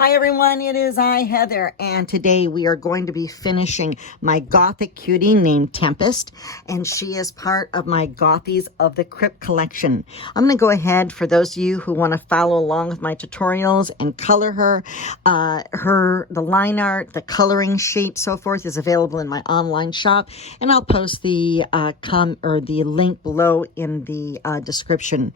Hi everyone, it is I, Heather, and today we are going to be finishing my Gothic cutie named Tempest, and she is part of my Gothies of the Kryptt collection. I'm going to go ahead, for those of you who want to follow along with my tutorials and color her, the line art, the coloring sheet, so forth is available in my online shop, and I'll post the the link below in the description.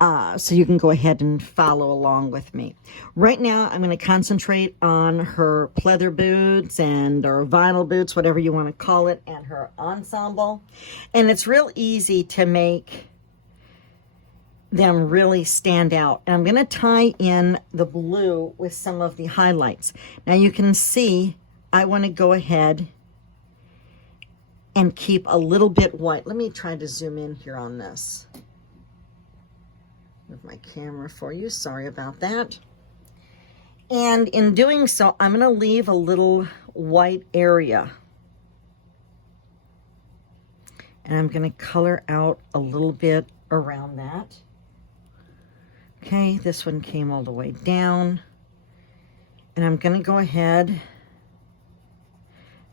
So you can go ahead and follow along with me. Right now, I'm going to concentrate on her pleather boots or vinyl boots, whatever you want to call it, and her ensemble. And it's real easy to make them really stand out. And I'm going to tie in the blue with some of the highlights. Now you can see I want to go ahead and keep a little bit white. Let me try to zoom in here on this. Move my camera for you. Sorry about that. And in doing so, I'm going to leave a little white area. And I'm going to color out a little bit around that. Okay, this one came all the way down. And I'm going to go ahead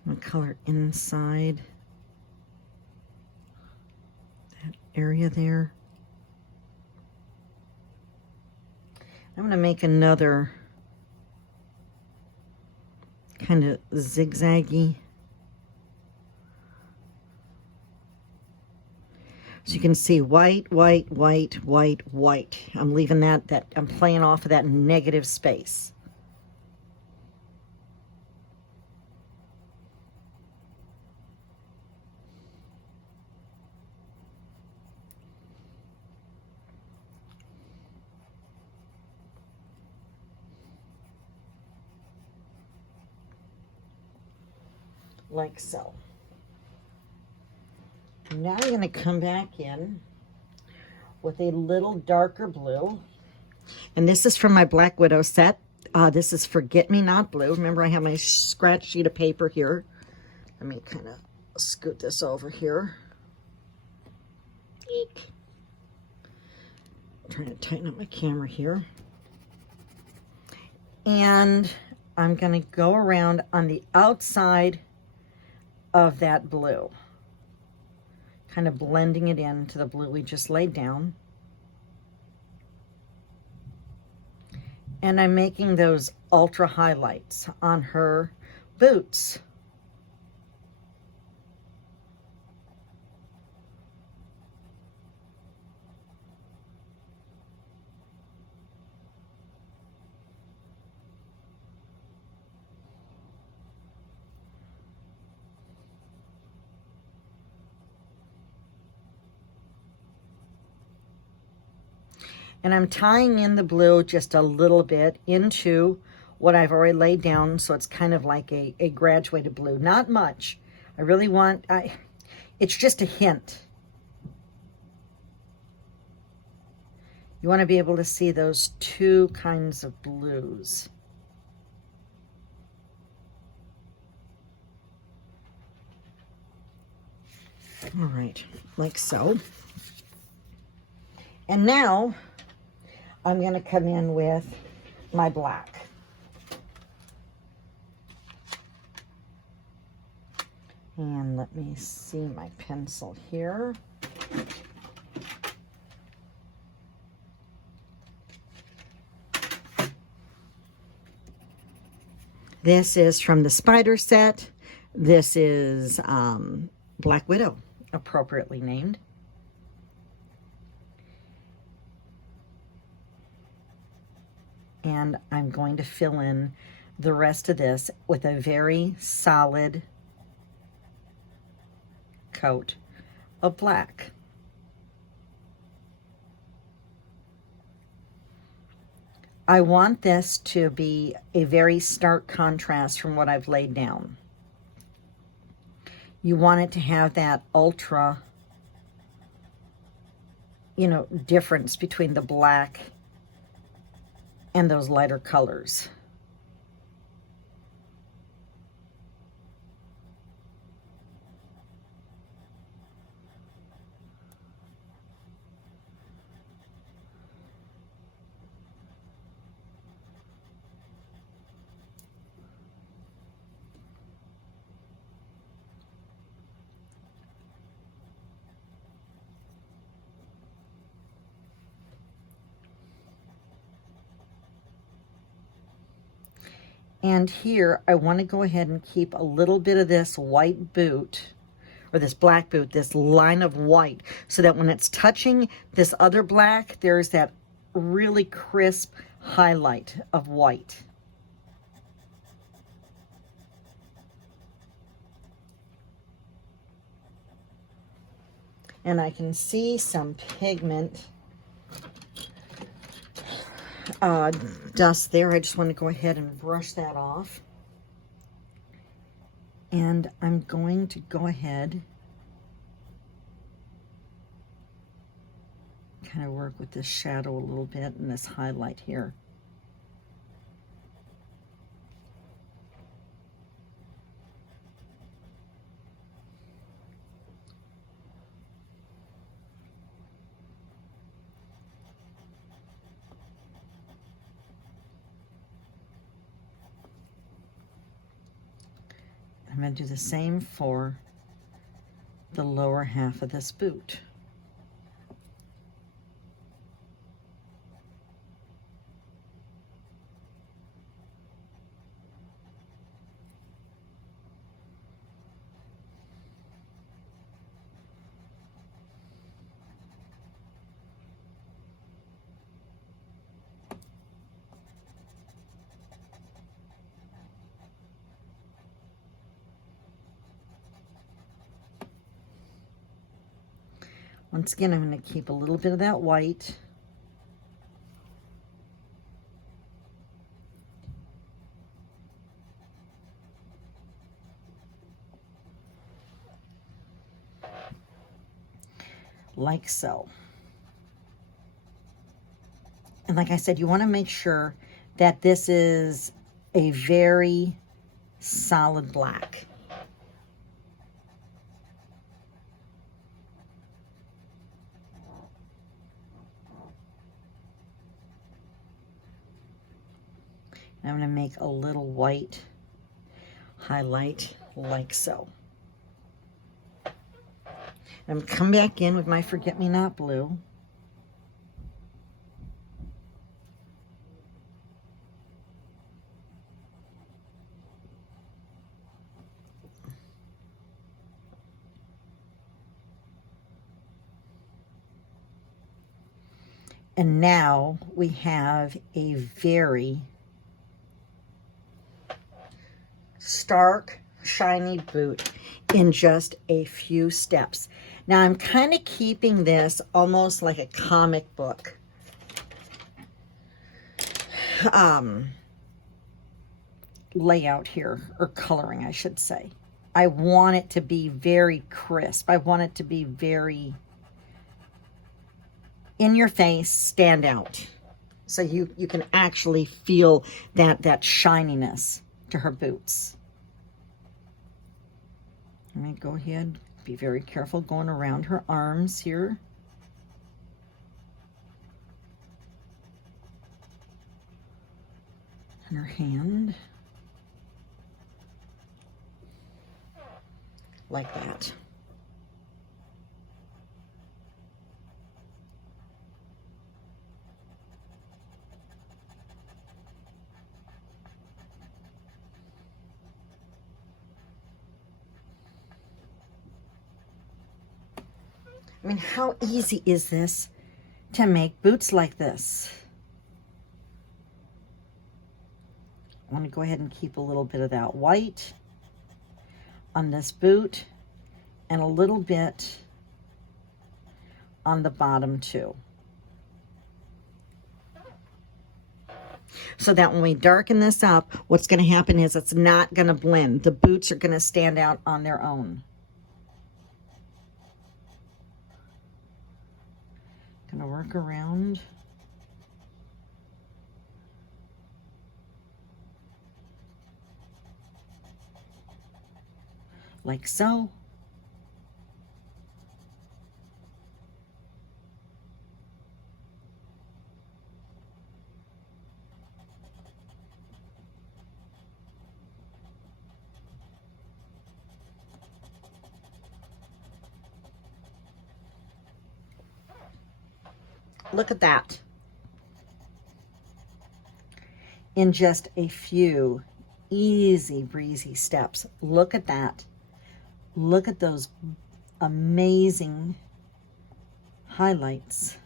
and color inside that area there. I'm going to make another kind of zigzaggy. So you can see white, white, white, white, white. I'm leaving that I'm playing off of that negative space. Like so. Now I'm going to come back in with a little darker blue. And this is from my Black Widow set. This is Forget-Me-Not blue. Remember, I have my scratch sheet of paper here. Let me kind of scoot this over here. Eek. I'm trying to tighten up my camera here. And I'm going to go around on the outside of that blue, kind of blending it into the blue we just laid down. And I'm making those ultra highlights on her boots. And I'm tying in the blue just a little bit into what I've already laid down, so it's kind of like a graduated blue. Not much. I really want, it's just a hint. You want to be able to see those two kinds of blues. All right, like so. And now I'm going to come in with my black. And let me see my pencil here. This is from the Spider set. This is Black Widow, appropriately named. And I'm going to fill in the rest of this with a very solid coat of black. I want this to be a very stark contrast from what I've laid down. You want it to have that ultra, difference between the black and those lighter colors. And here, I want to go ahead and keep a little bit of this white boot, or this black boot, this line of white, so that when it's touching this other black, there's that really crisp highlight of white. And I can see some pigment dust there. I just want to go ahead and brush that off. And I'm going to go ahead, kind of work with this shadow a little bit and this highlight here. I'm going to do the same for the lower half of this boot. Once again, I'm going to keep a little bit of that white. Like so. And like I said, you want to make sure that this is a very solid black. I'm going to make a little white highlight like so. I'm going to come back in with my Forget-Me-Not blue. And now we have a very stark, shiny boot in just a few steps. Now I'm kind of keeping this almost like a comic book layout here, or coloring, I should say. I want it to be very crisp. I want it to be very in your face, stand out. So you can actually feel that shininess to her boots. Let me go ahead, be very careful going around her arms here. And her hand. Like that. I mean, how easy is this to make boots like this? I want to go ahead and keep a little bit of that white on this boot and a little bit on the bottom too. So that when we darken this up, what's going to happen is it's not going to blend. The boots are going to stand out on their own. Gonna work around. Like so. Look at that. In just a few Easy breezy steps. Look at that. Look at those amazing highlights.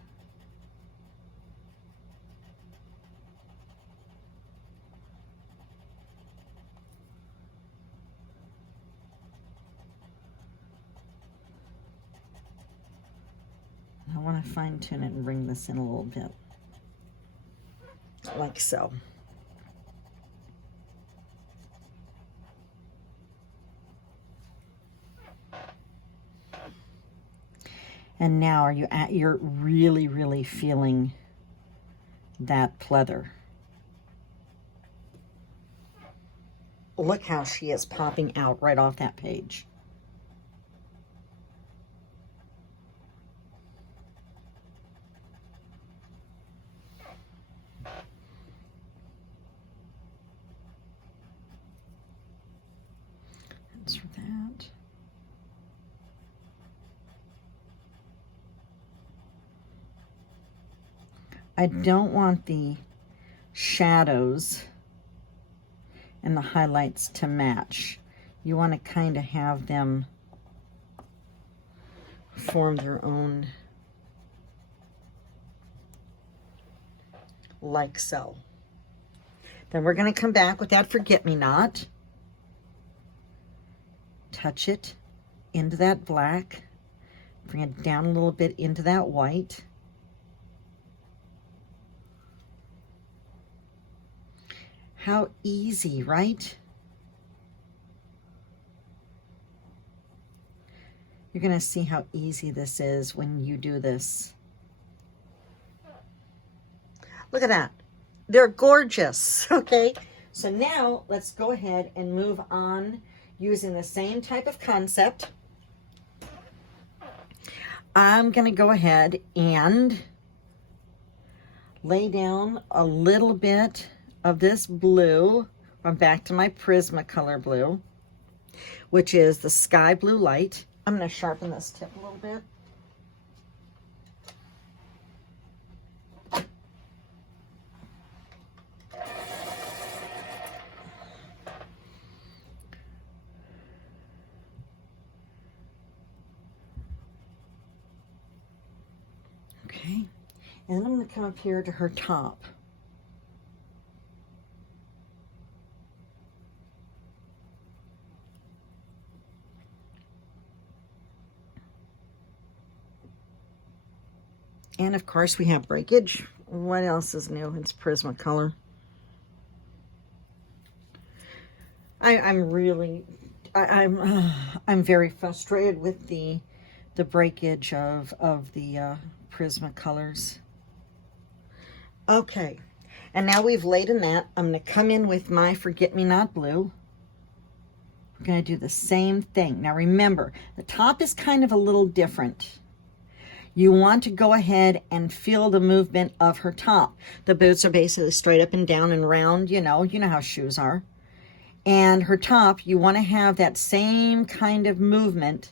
I want to fine tune it and bring this in a little bit, like so. And now you're really feeling that pleather. Look how she is popping out right off that page. That's for that. I don't want the shadows and the highlights to match. You want to kind of have them form their own, like so. Then we're going to come back with that forget-me-not. Touch it into that black. Bring it down a little bit into that white. How easy, right? You're going to see how easy this is when you do this. Look at that. They're gorgeous, okay? So now let's go ahead and move on using the same type of concept. I'm going to go ahead and lay down a little bit of this blue. I'm back to my Prismacolor blue, which is the sky blue light. I'm going to sharpen this tip a little bit. Okay, and then I'm going to come up here to her top. And of course we have breakage. What else is new? It's Prismacolor. I'm very frustrated with the breakage of the Prismacolors. Okay, and now we've laid in that, I'm going to come in with my Forget-Me-Not blue. We're going to do the same thing. Now remember, the top is kind of a little different. You want to go ahead and feel the movement of her top. The boots are basically straight up and down and round, you know how shoes are. And her top, you want to have that same kind of movement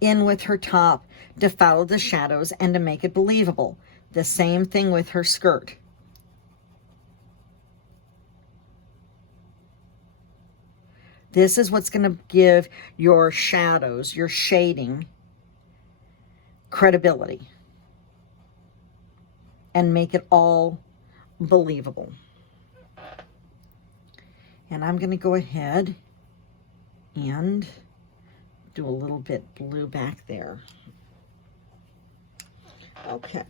in with her top to follow the shadows and to make it believable. The same thing with her skirt. This is what's going to give your shadows, your shading, credibility and make it all believable. And I'm going to go ahead and do a little bit blue back there. Okay.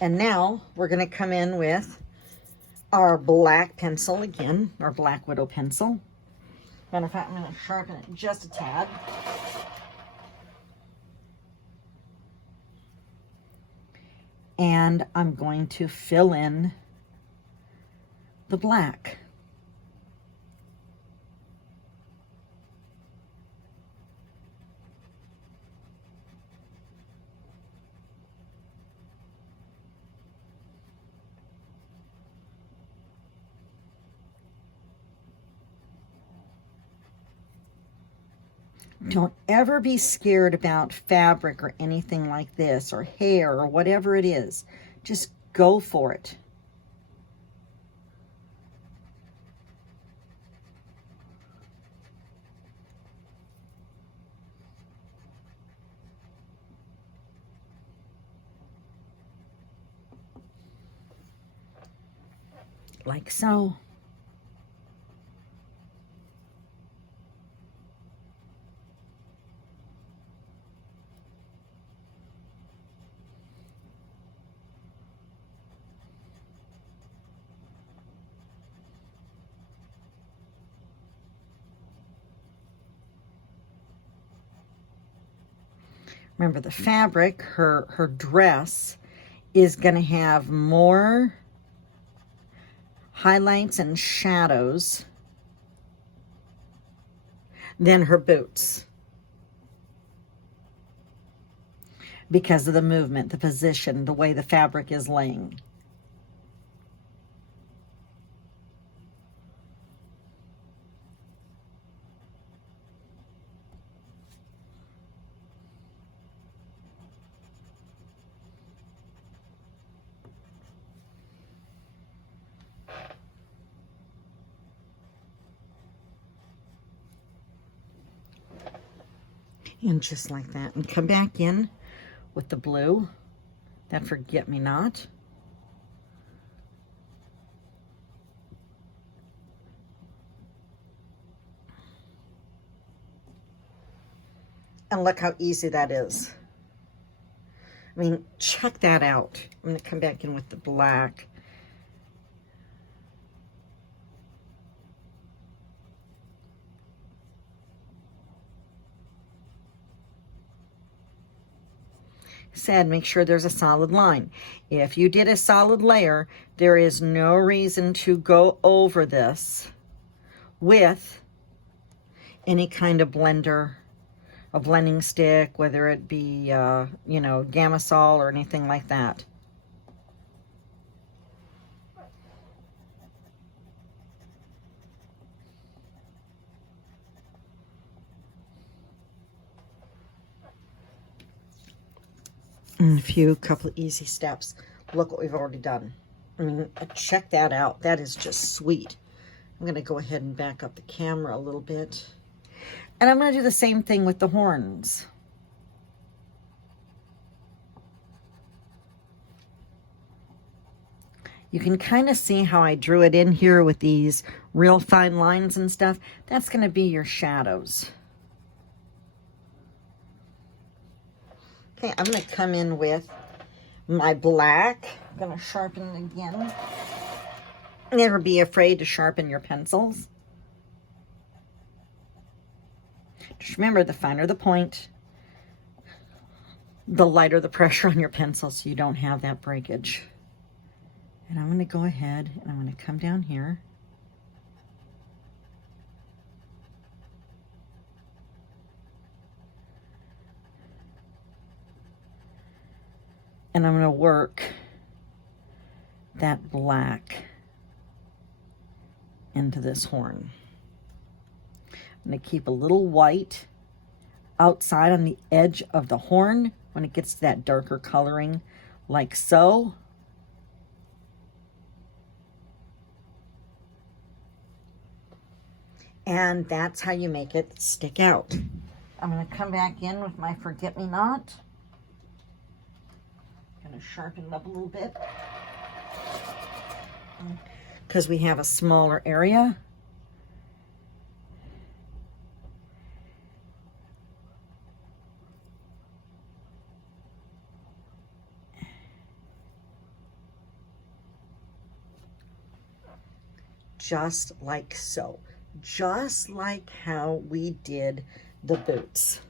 And now we're going to come in with our black pencil again, our Black Widow pencil. Matter of fact, I'm going to sharpen it just a tad. And I'm going to fill in the black. Don't ever be scared about fabric or anything like this, or hair, or whatever it is. Just go for it. Like so. Remember, the fabric, her dress, is going to have more highlights and shadows than her boots, because of the movement, the position, the way the fabric is laying. And just like that, and come back in with the blue, that forget-me-not. And look how easy that is. I mean, check that out. I'm going to come back in with the black. Said make sure there's a solid line. If you did a solid layer, there is no reason to go over this with any kind of blender, a blending stick, whether it be, you know, Gamasol or anything like that. And couple of easy steps. Look what we've already done. I mean, check that out. That is just sweet. I'm going to go ahead and back up the camera a little bit. And I'm going to do the same thing with the horns. You can kind of see how I drew it in here with these real fine lines and stuff. That's going to be your shadows. Okay, I'm going to come in with my black. I'm going to sharpen it again. Never be afraid to sharpen your pencils. Just remember, the finer the point, the lighter the pressure on your pencil, so you don't have that breakage. And I'm going to go ahead and I'm going to come down here. And I'm going to work that black into this horn. I'm going to keep a little white outside on the edge of the horn when it gets to that darker coloring, like so. And that's how you make it stick out. I'm going to come back in with my forget-me-not. Going to sharpen it up a little bit because we have a smaller area. Just like so. Just like how we did the boots.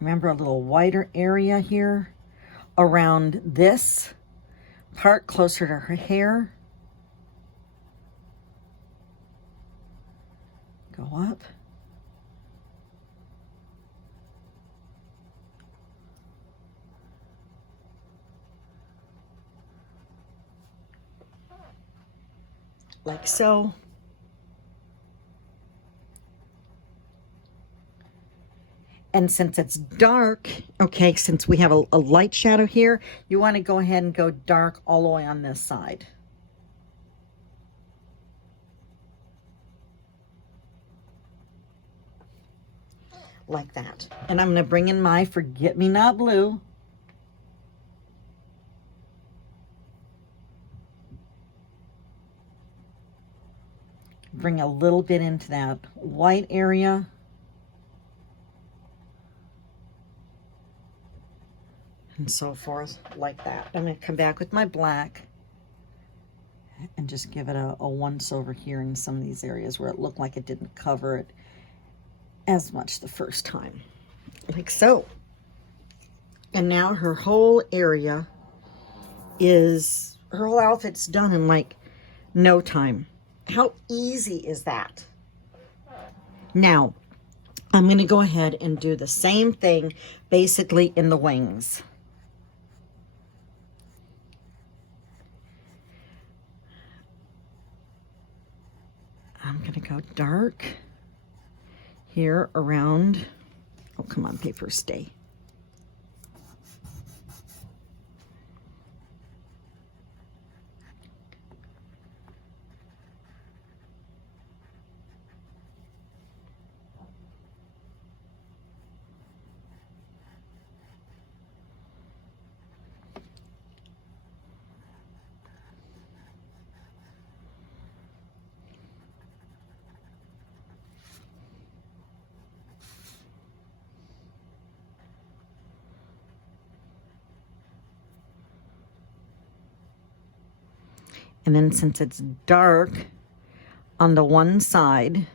Remember, a little wider area here around this part closer to her hair. Go up. Like so. And since it's dark, okay, since we have a light shadow here, you want to go ahead and go dark all the way on this side. Like that. And I'm going to bring in my Forget-Me-Not blue. Bring a little bit into that white area. And so forth, like that. I'm going to come back with my black and just give it a once over here in some of these areas where it looked like it didn't cover it as much the first time, like so. And now her whole area is, her whole outfit's done in like no time. How easy is that? Now, I'm going to go ahead and do the same thing basically in the wings. I'm going to go dark here around, oh come on paper, stay. And then since it's dark on the one side,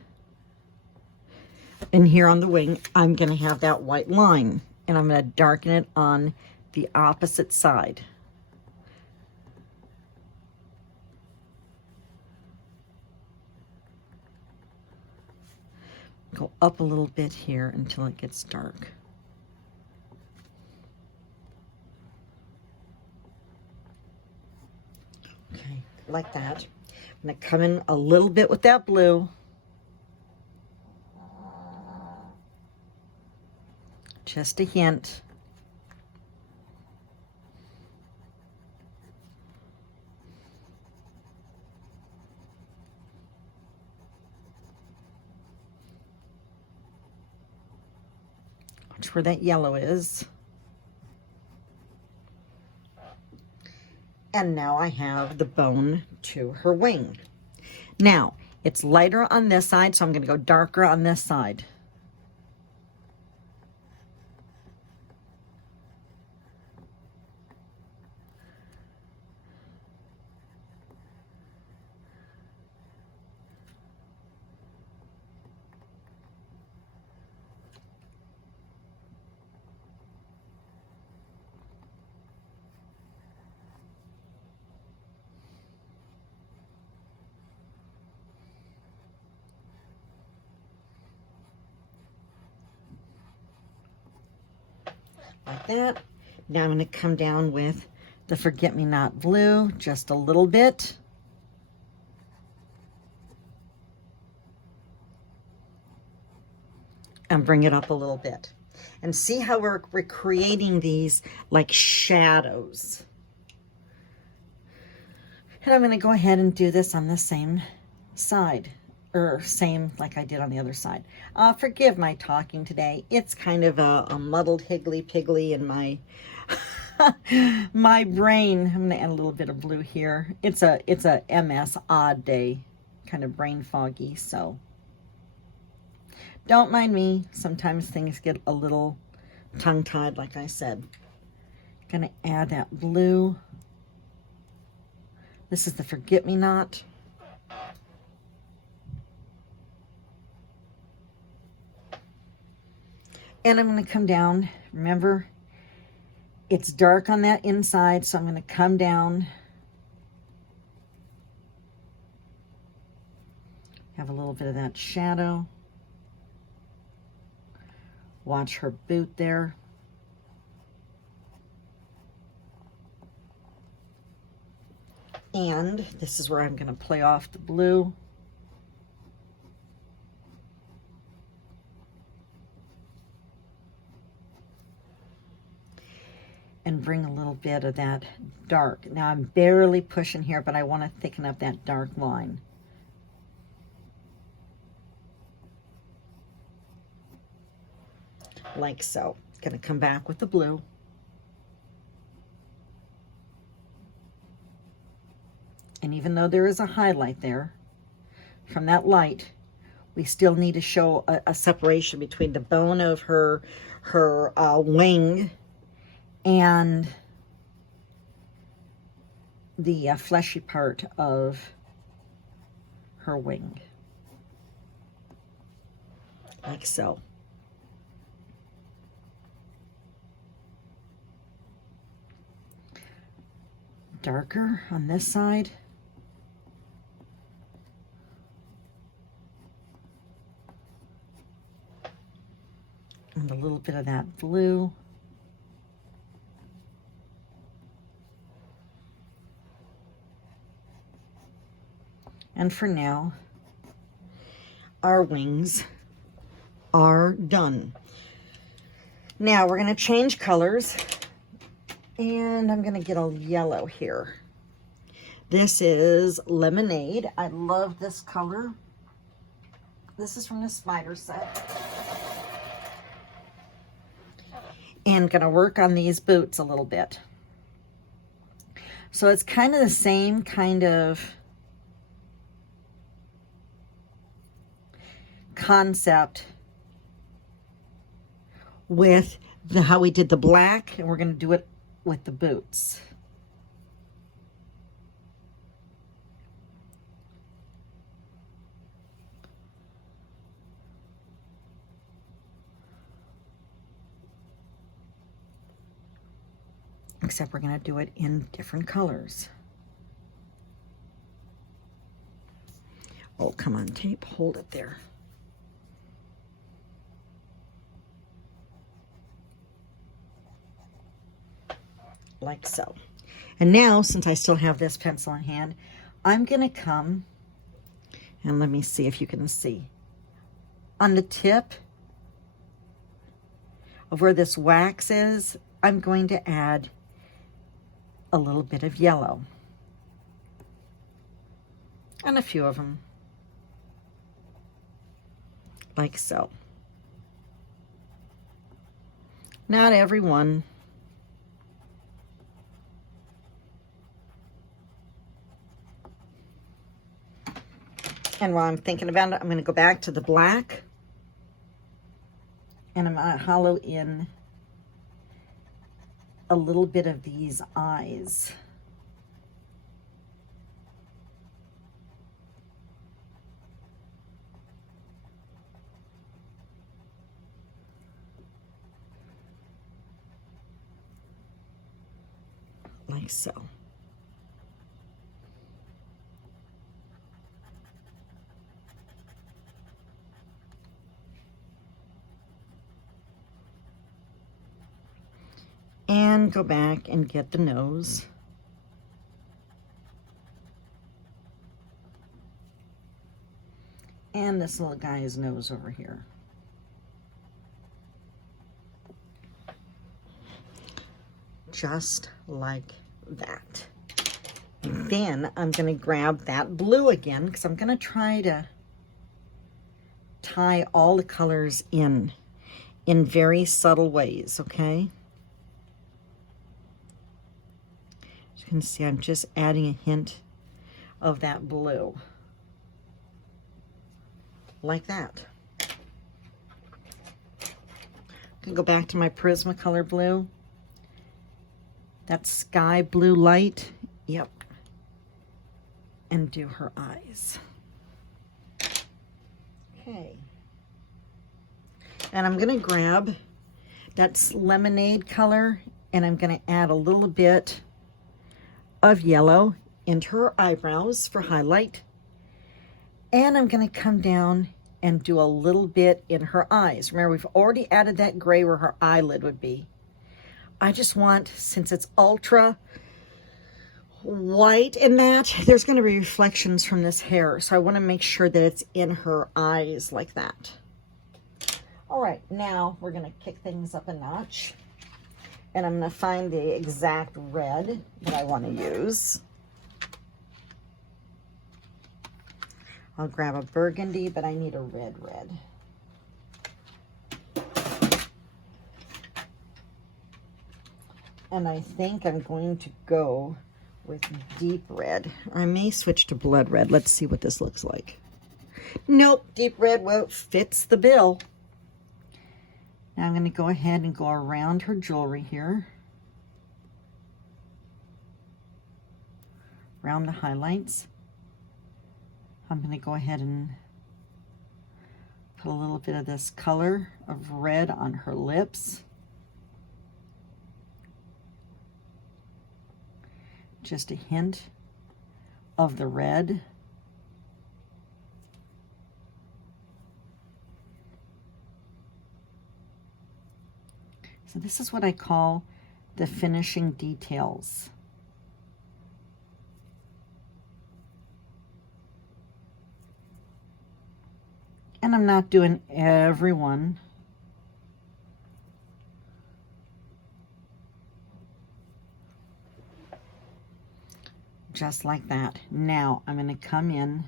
and here on the wing, I'm going to have that white line. And I'm going to darken it on the opposite side. Go up a little bit here until it gets dark. Okay, like that. I'm going to come in a little bit with that blue. Just a hint. Watch where that yellow is. And now I have the bone to her wing. Now, it's lighter on this side, so I'm going to go darker on this side. Like that. Now I'm going to come down with the Forget-Me-Not blue just a little bit. And bring it up a little bit. And see how we're creating these like shadows. And I'm going to go ahead and do this on the same side. Or same like I did on the other side. Forgive my talking today. It's kind of a muddled higgly-piggly in my my brain. I'm going to add a little bit of blue here. It's a MS odd day, kind of brain foggy, so don't mind me. Sometimes things get a little tongue-tied, like I said. Going to add that blue. This is the Forget-Me-Not. And I'm going to come down. Remember, it's dark on that inside, so I'm going to come down. Have a little bit of that shadow. Watch her boot there. And this is where I'm going to play off the blue. little bit of that dark. Now I'm barely pushing here, but I want to thicken up that dark line. Like so. Going to come back with the blue. And even though there is a highlight there from that light, we still need to show a separation between the bone of her wing and the fleshy part of her wing. Like so. Darker on this side. And a little bit of that blue. And for now, our wings are done. Now we're going to change colors, and I'm going to get a yellow here. This is Lemonade. I love this color. This is from the Spider set. And going to work on these boots a little bit. So it's kind of the same kind of concept with how we did the black, and we're going to do it with the boots. Except we're going to do it in different colors. Oh, come on, tape, hold it there. Like so. And now, since I still have this pencil in hand, I'm going to come, and let me see if you can see. On the tip of where this wax is, I'm going to add a little bit of yellow. And a few of them. Like so. Not every one. And while I'm thinking about it, I'm going to go back to the black. And I'm going to hollow in a little bit of these eyes. Like so. And go back and get the nose. And this little guy's nose over here. Just like that. And then I'm going to grab that blue again, because I'm going to try to tie all the colors in very subtle ways, okay? You can see I'm just adding a hint of that blue. Like that. I can go back to my Prismacolor blue. That sky blue light. Yep. And do her eyes. Okay. And I'm going to grab that Lemonade color, and I'm going to add a little bit of yellow into her eyebrows for highlight. And I'm going to come down and do a little bit in her eyes. Remember, we've already added that gray where her eyelid would be. I just want, since it's ultra white in that, there's going to be reflections from this hair. So I want to make sure that it's in her eyes like that. All right, now we're going to kick things up a notch. And I'm going to find the exact red that I want to use. I'll grab a burgundy, but I need a red. And I think I'm going to go with deep red. Or I may switch to blood red. Let's see what this looks like. Nope, deep red fits the bill. Now I'm going to go ahead and go around her jewelry here. Around the highlights. I'm going to go ahead and put a little bit of this color of red on her lips. Just a hint of the red. So this is what I call the finishing details. And I'm not doing every one. Just like that. Now I'm going to come in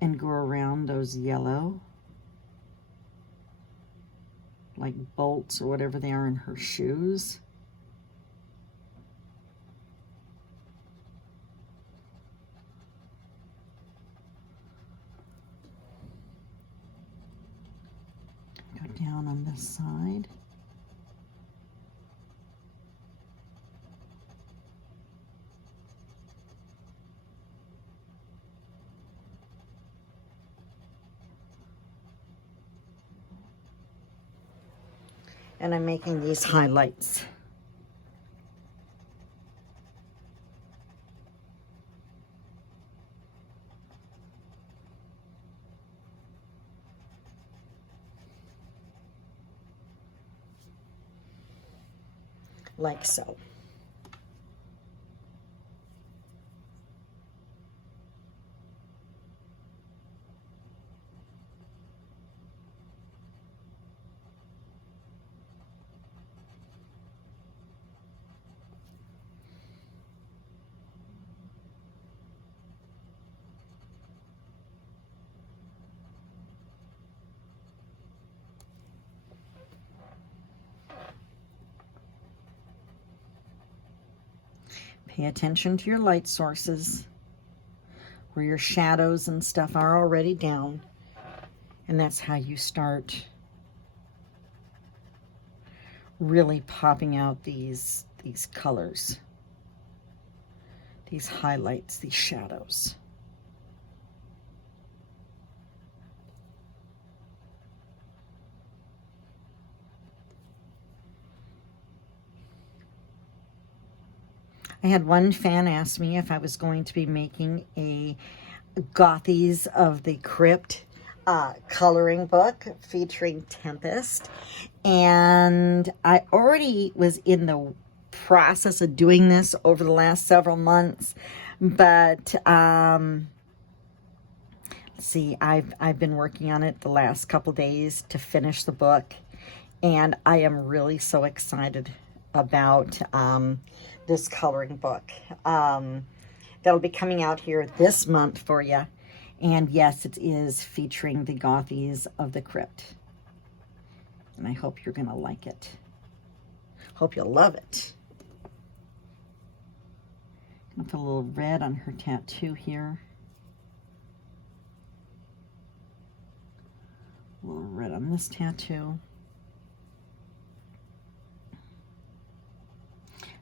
and go around those yellow, like bolts or whatever they are in her shoes. Go down on this side. And I'm making these highlights. Like so. Pay attention to your light sources where your shadows and stuff are already down. And that's how you start really popping out these colors, these highlights, these shadows. I had one fan ask me if I was going to be making a Gothies of the Kryptt coloring book featuring Tempest. And I already was in the process of doing this over the last several months. But let's see, I've been working on it the last couple days to finish the book. And I am really so excited about this coloring book. That'll be coming out here this month for you. And yes, it is featuring the Gothies of the Kryptt. And I hope you're going to like it. Hope you'll love it. I'm going to put a little red on her tattoo here. A little red on this tattoo.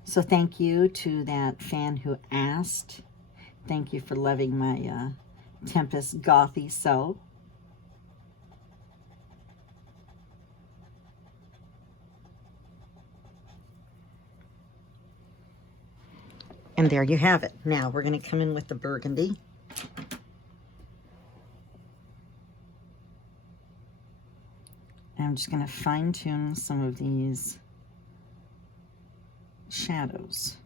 So thank you to that fan who asked. Thank you for loving my Tempest Gothie sew. And there you have it. Now we're going to come in with the burgundy. And I'm just going to fine tune some of these shadows.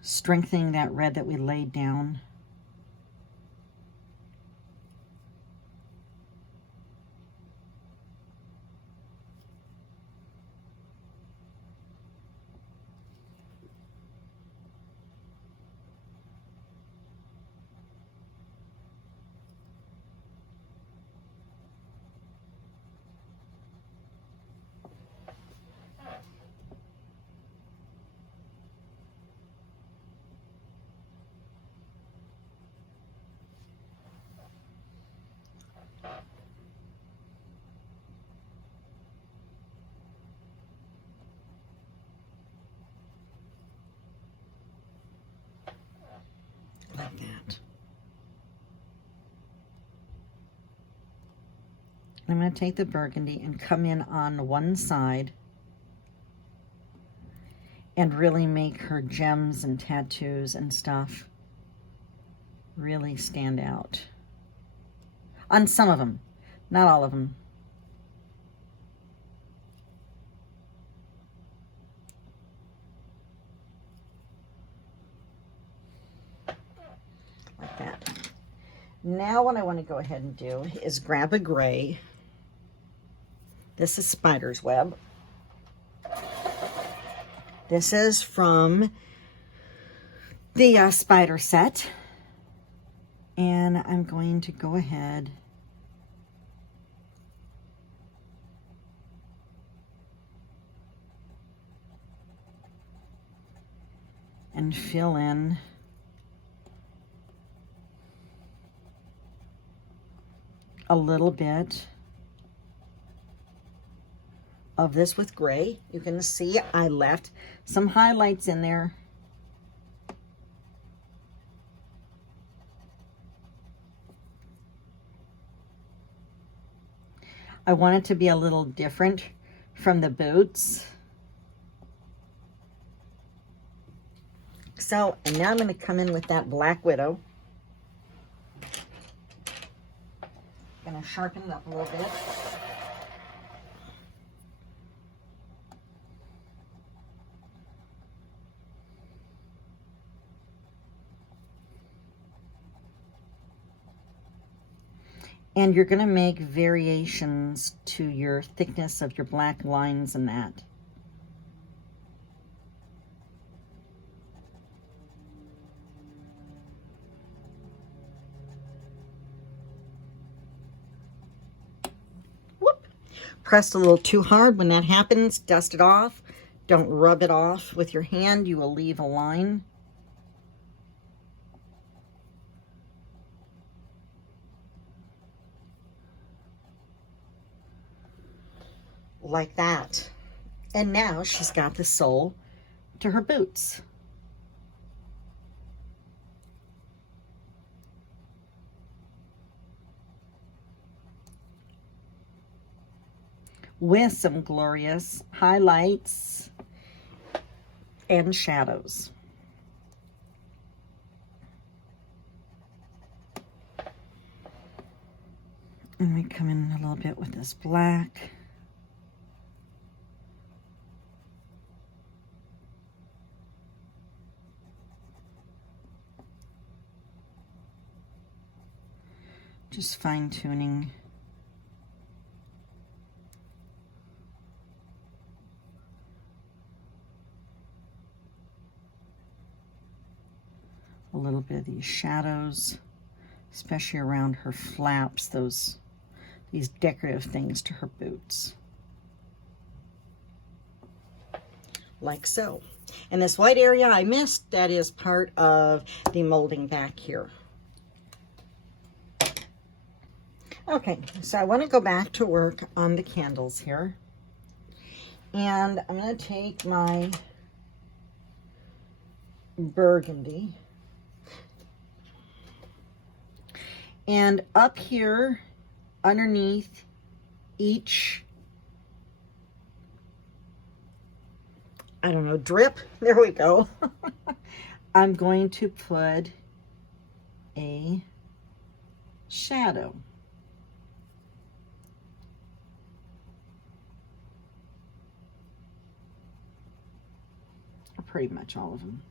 Strengthening that red that we laid down. I'm going to take the burgundy and come in on one side and really make her gems and tattoos and stuff really stand out. On some of them, not all of them. Like that. Now what I want to go ahead and do is grab a gray. This is Spider's Web. This is from the spider set. And I'm going to go ahead and fill in a little bit of this with gray. You can see I left some highlights in there. I want it to be a little different from the boots. So, and now I'm going to come in with that Black Widow. I'm going to sharpen it up a little bit. And you're going to make variations to your thickness of your black lines and that. Whoop! Pressed a little too hard. When that happens, dust it off. Don't rub it off with your hand. You will leave a line. Like that. And now she's got the sole to her boots. With some glorious highlights and shadows. And we come in a little bit with this black. Just fine-tuning. A little bit of these shadows, especially around her flaps, these decorative things to her boots. Like so. And this white area I missed, that is part of the molding back here. Okay, so I want to go back to work on the candles here. And I'm going to take my burgundy. And up here, underneath each, I don't know, drip, there we go. I'm going to put a shadow. Pretty much all of them.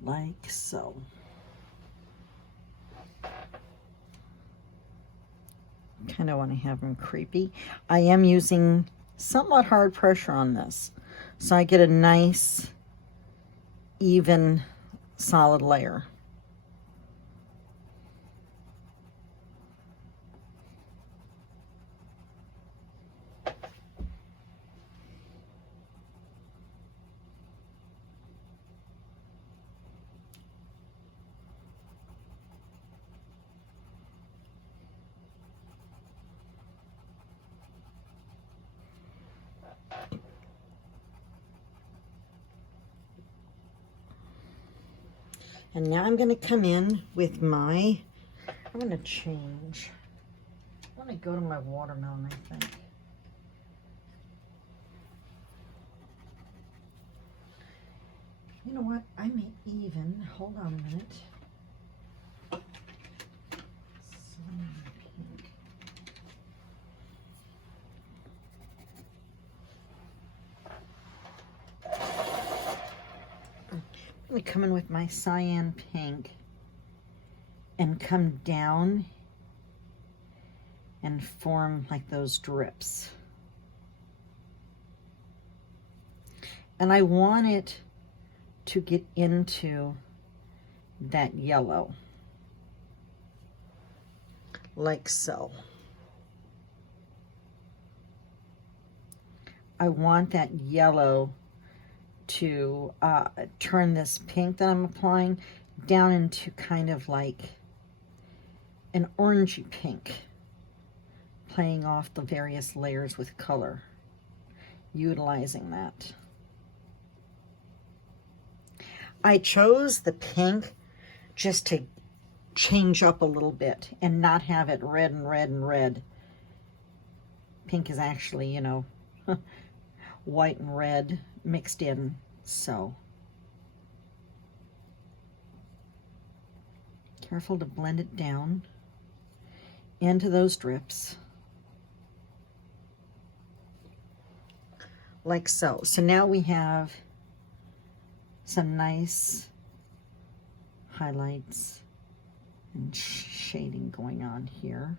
Like so. Kind of want to have them creepy. I am using somewhat hard pressure on this, so I get a nice, even, solid layer. And now I'm going to come in with my, I'm going to change. I want to go to my watermelon, I think. You know what? I may even, hold on a minute. Pink. I'm going to come in with my cyan pink and come down and form like those drips. And I want it to get into that yellow, like so. I want that yellow to turn this pink that I'm applying down into kind of like an orangey pink, playing off the various layers with color, utilizing that. I chose the pink just to change up a little bit and not have it red and red and red. Pink is actually, you know, white and red mixed in, so. Careful to blend it down into those drips. Like so. So now we have some nice highlights and shading going on here.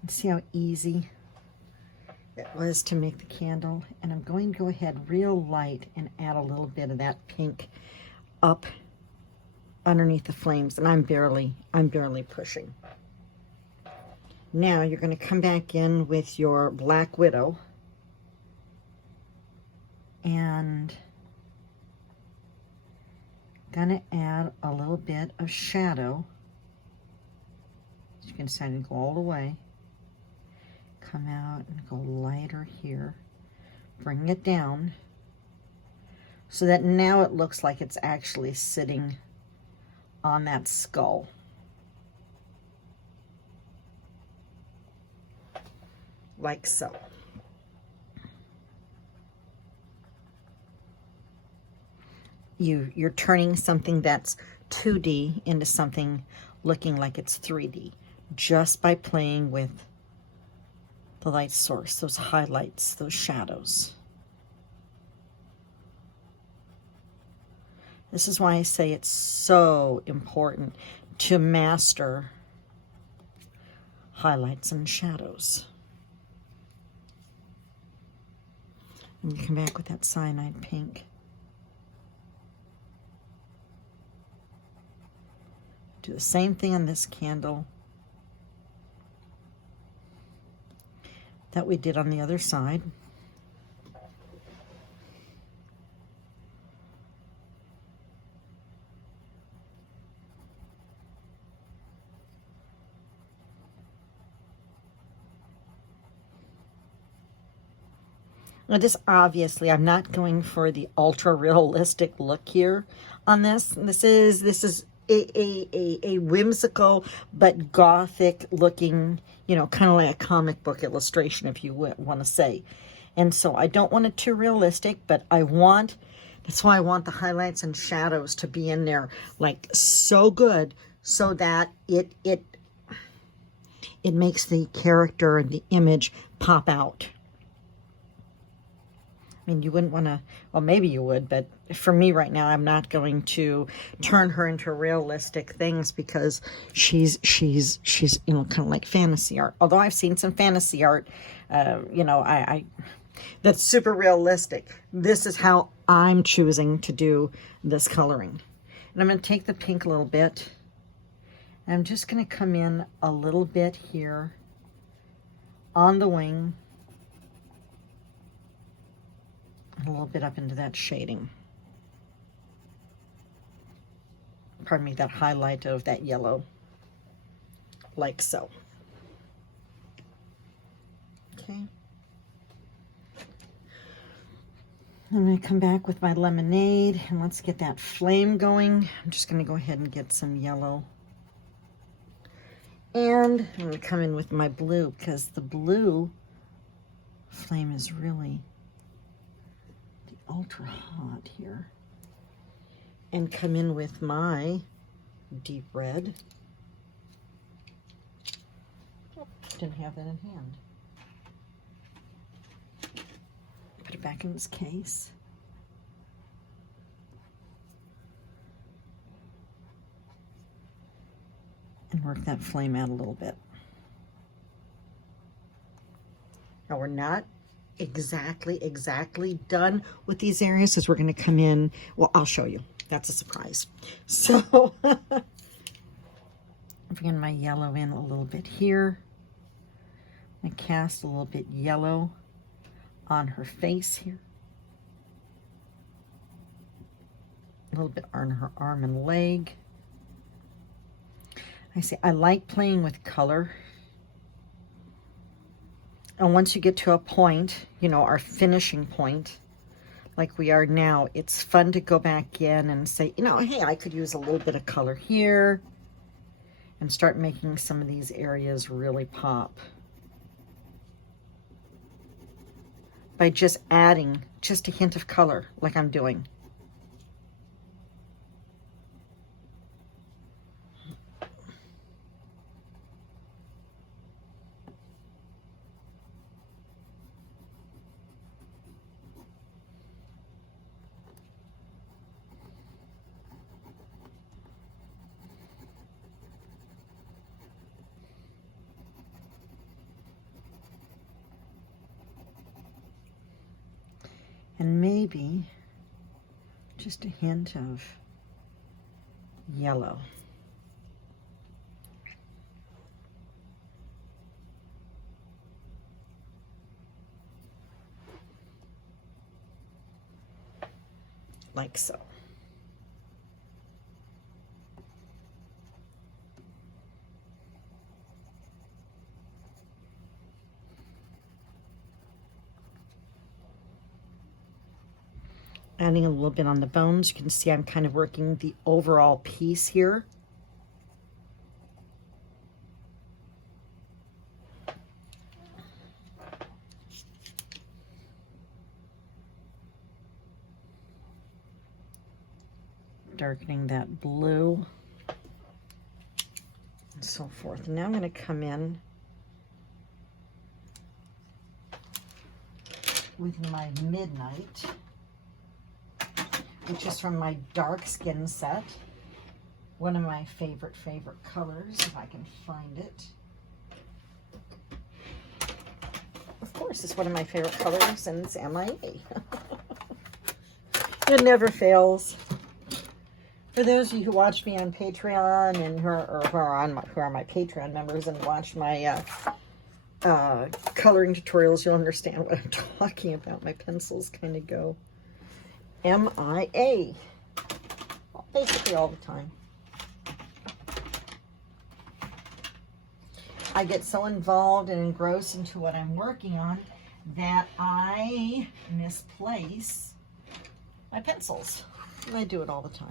And see how easy it was to make the candle. And I'm going to go ahead real light and add a little bit of that pink up underneath the flames, and I'm barely pushing. Now you're going to come back in with your Black Widow and gonna add a little bit of shadow. You can decide to go all the way, come out and go lighter here, bring it down so that now it looks like it's actually sitting on that skull. Like so. You're turning something that's 2D into something looking like it's 3D just by playing with the light source, those highlights, those shadows. This is why I say it's so important to master highlights and shadows. And you come back with that cyanide pink. Do the same thing on this candle that we did on the other side. Now this, obviously, I'm not going for the ultra realistic look here on this. This is a whimsical but gothic looking, you know, kind of like a comic book illustration, if you want to say. And so I don't want it too realistic, but that's why I want the highlights and shadows to be in there like so good, so that it makes the character and the image pop out. I mean, you wouldn't want to, well, maybe you would, but for me right now, I'm not going to turn her into realistic things because she's you know, kind of like fantasy art. Although I've seen some fantasy art, you know, I that's super realistic. This is how I'm choosing to do this coloring. And I'm going to take the pink a little bit. And I'm just going to come in a little bit here on the wing. A little bit up into that shading. Pardon me, that highlight of that yellow. Like so. Okay. I'm going to come back with my lemonade and let's get that flame going. I'm just going to go ahead and get some yellow. And I'm going to come in with my blue because the blue flame is really the ultra hot here. And come in with my deep red. Oh, didn't have that in hand. Put it back in this case. And work that flame out a little bit. Now we're not exactly done with these areas because we're going to come in. Well, I'll show you. That's a surprise. So I'm bringing my yellow in a little bit here. I cast a little bit yellow on her face here. A little bit on her arm and leg. I like playing with color. And once you get to a point, you know, our finishing point, like we are now, it's fun to go back in and say, you know, hey, I could use a little bit of color here and start making some of these areas really pop. By just adding just a hint of color like I'm doing. And maybe just a hint of yellow. Like so. Adding a little bit on the bones. You can see I'm kind of working the overall piece here. Darkening that blue and so forth. And now I'm going to come in with my Midnight, which is from my dark skin set. One of my favorite colors, if I can find it. Of course, it's one of my favorite colors, and it's MIA. It never fails. For those of you who watch me on Patreon and who are my Patreon members and watch my coloring tutorials, you'll understand what I'm talking about. My pencils kind of go MIA basically all the time. I get so involved and engrossed into what I'm working on that I misplace my pencils. And I do it all the time.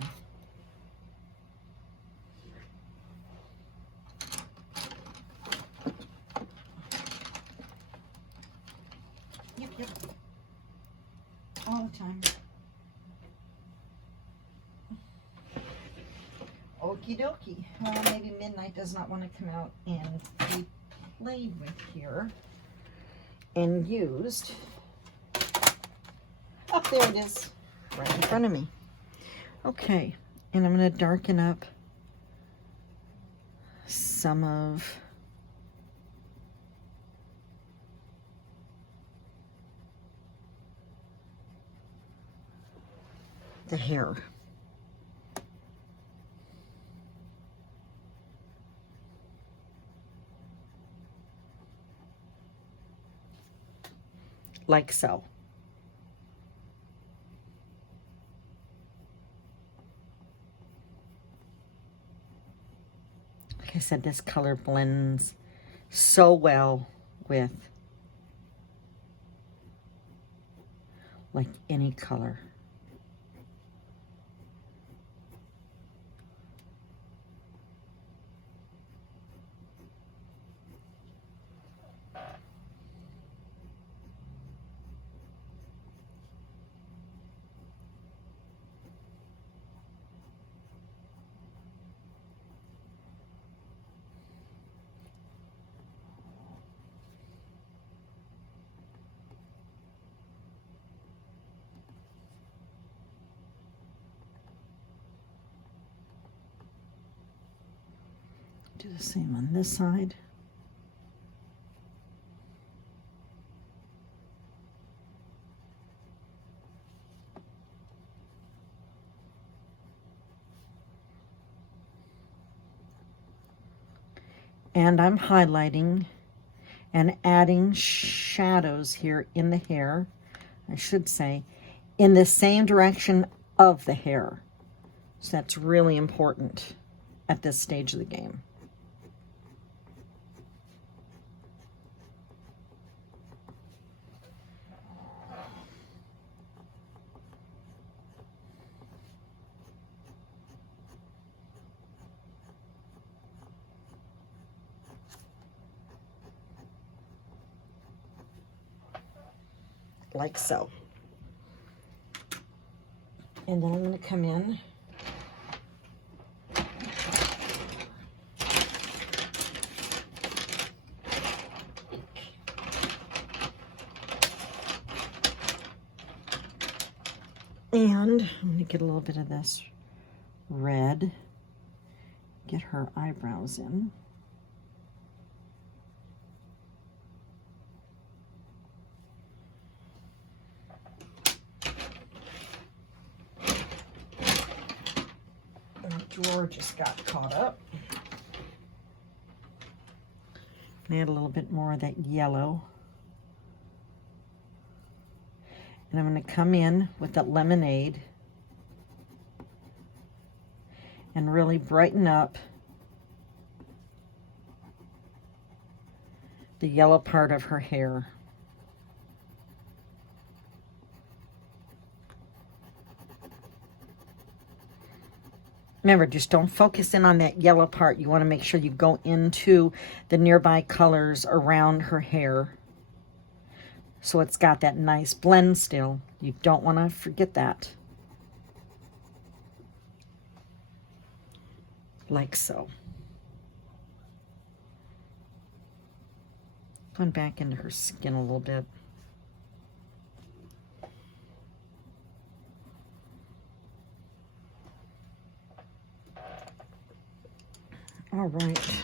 Yep. All the time. Okie dokie. Well, maybe Midnight does not want to come out and be played with here and used. Oh, there it is, right in front of me. Okay, and I'm going to darken up some of the hair. Like so. Like I said, this color blends so well with like any color. Do the same on this side. And I'm highlighting and adding shadows here in the hair, I should say, in the same direction of the hair. So that's really important at this stage of the game. Like so. And then I'm going to come in and I'm going to get a little bit of this red, get her eyebrows in. Drawer just got caught up. And add a little bit more of that yellow. And I'm going to come in with that lemonade and really brighten up the yellow part of her hair. Remember, just don't focus in on that yellow part. You want to make sure you go into the nearby colors around her hair, so it's got that nice blend still. You don't want to forget that. Like so. Going back into her skin a little bit. All right.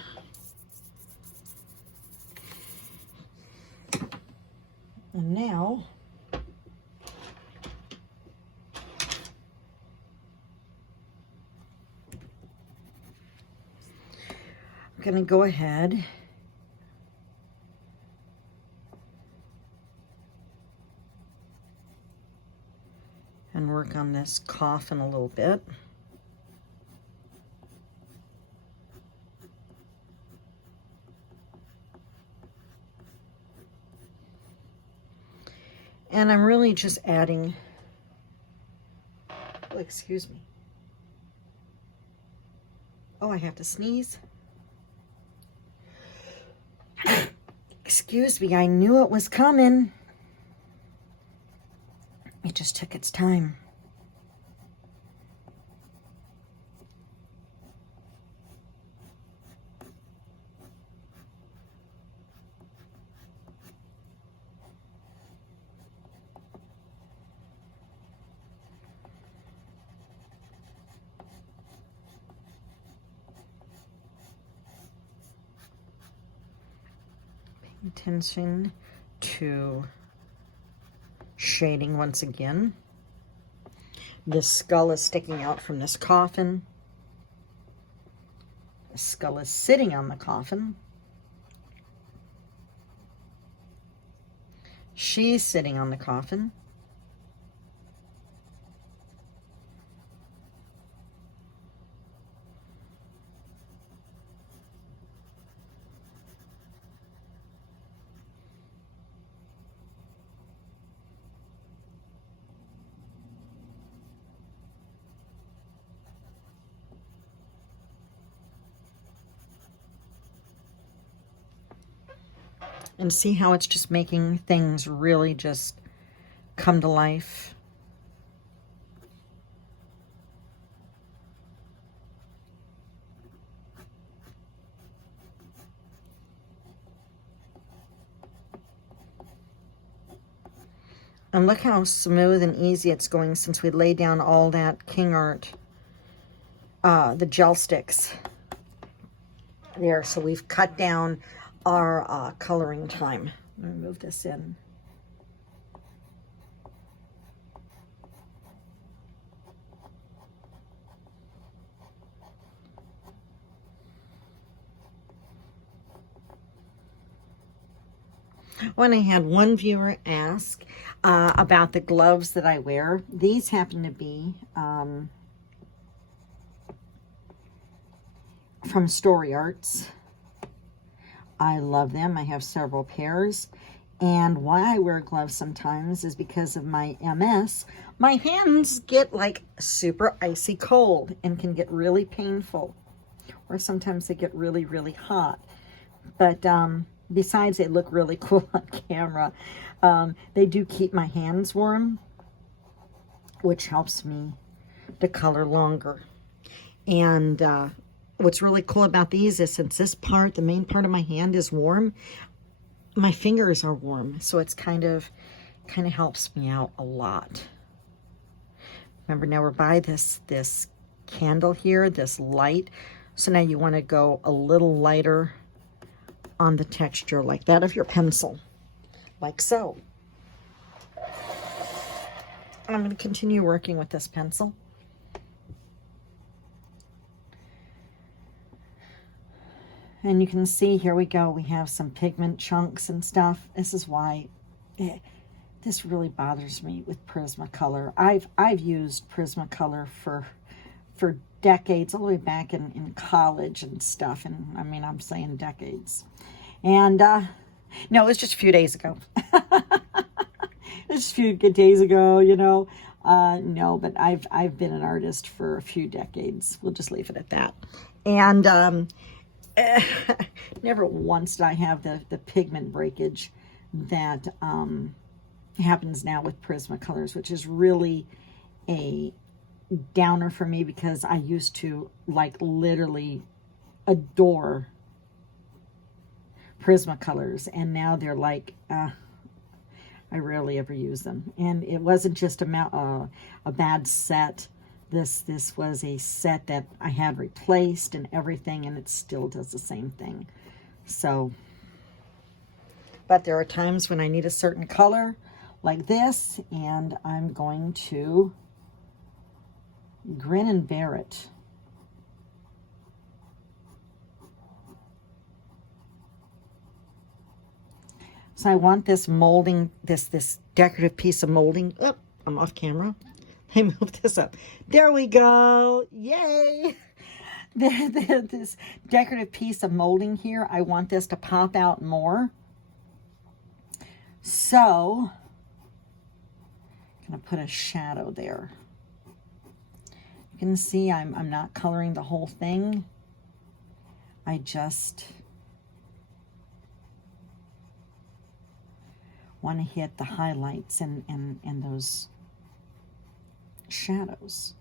And now I'm going to go ahead and work on this coffin a little bit. And I'm really just adding, oh, excuse me. Oh, I have to sneeze. Excuse me, I knew it was coming. It just took its time. Attention to shading once again. This skull is sticking out from this coffin. The skull is sitting on the coffin. She's sitting on the coffin. And see how it's just making things really just come to life. And look how smooth and easy it's going since we laid down all that King Art, the gel sticks there. So we've cut down our coloring time. Let me move this in. When I had one viewer ask about the gloves that I wear, these happen to be from Story Arts. I love them. I have several pairs. And why I wear gloves sometimes is because of my MS. My hands get like super icy cold and can get really painful. Or sometimes they get really, really hot. But besides, they look really cool on camera. They do keep my hands warm, which helps me to color longer. And what's really cool about these is since this part, the main part of my hand is warm, my fingers are warm. So it's kind of helps me out a lot. Remember, now we're by this candle here, this light. So now you want to go a little lighter on the texture like that of your pencil, like so. I'm going to continue working with this pencil. And you can see, here we go, we have some pigment chunks and stuff. This is why this really bothers me with Prismacolor. I've used Prismacolor for decades, all the way back in college and stuff. And I mean, I'm saying decades. And no, it was just a few days ago. Just a few good days ago, you know. No, but I've been an artist for a few decades. We'll just leave it at that. And never once did I have the pigment breakage that happens now with Prismacolors, which is really a downer for me because I used to like literally adore Prismacolors, and now they're like I rarely ever use them. And it wasn't just a bad set. This was a set that I had replaced and everything, and it still does the same thing. So, but there are times when I need a certain color like this, and I'm going to grin and bear it. So I want this molding, this decorative piece of molding. Oh, I'm off camera. Let me move this up. There we go. Yay! This decorative piece of molding here, I want this to pop out more. So I'm going to put a shadow there. You can see I'm not coloring the whole thing. I just want to hit the highlights and those shadows.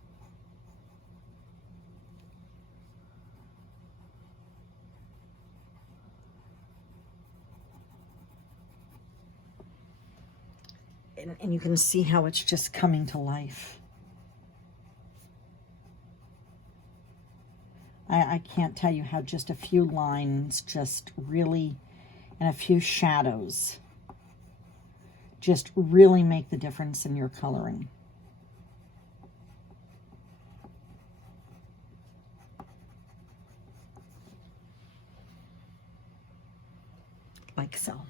And you can see how it's just coming to life. I can't tell you how just a few lines just really, and a few shadows just really make the difference in your coloring. Like so.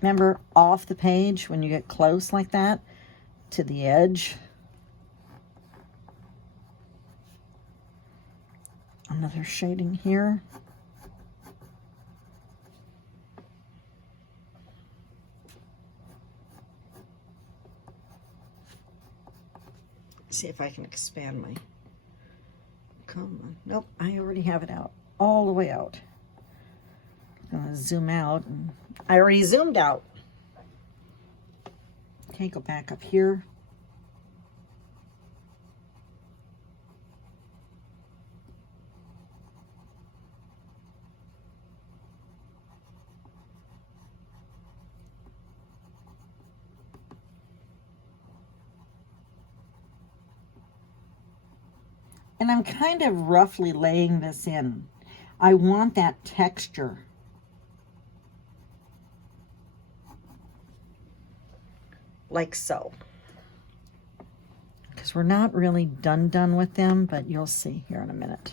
Remember, off the page, when you get close like that to the edge. Another shading here. See if I can expand my, come on. Nope, I already have it out. all the way out. I'm going to zoom out. And I already zoomed out. Okay, go back up here. And I'm kind of roughly laying this in. I want that texture. Like so. Because we're not really done with them, but you'll see here in a minute.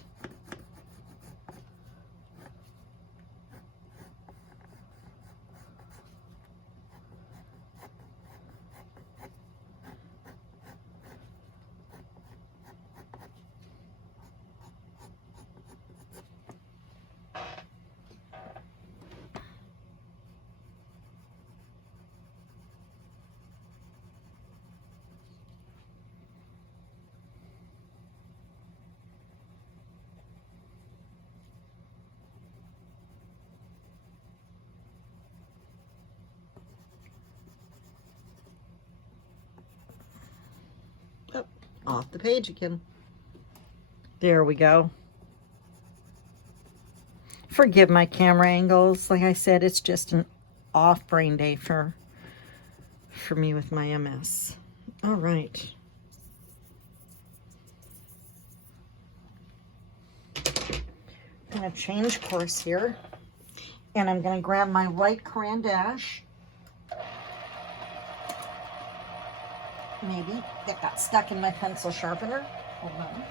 Oh, off the page again. There we go. Forgive my camera angles. Like I said, it's just an off brain day for me with my MS. All right. I'm going to change course here. And I'm going to grab my white crayon dash. Maybe that got stuck in my pencil sharpener. Hold on.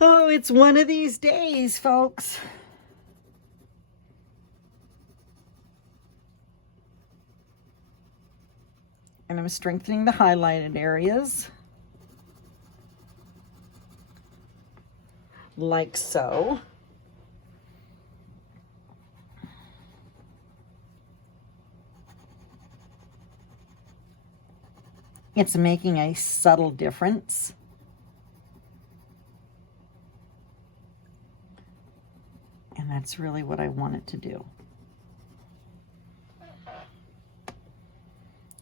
Oh, it's one of these days, folks. And I'm strengthening the highlighted areas. Like so. It's making a subtle difference. And that's really what I want it to do.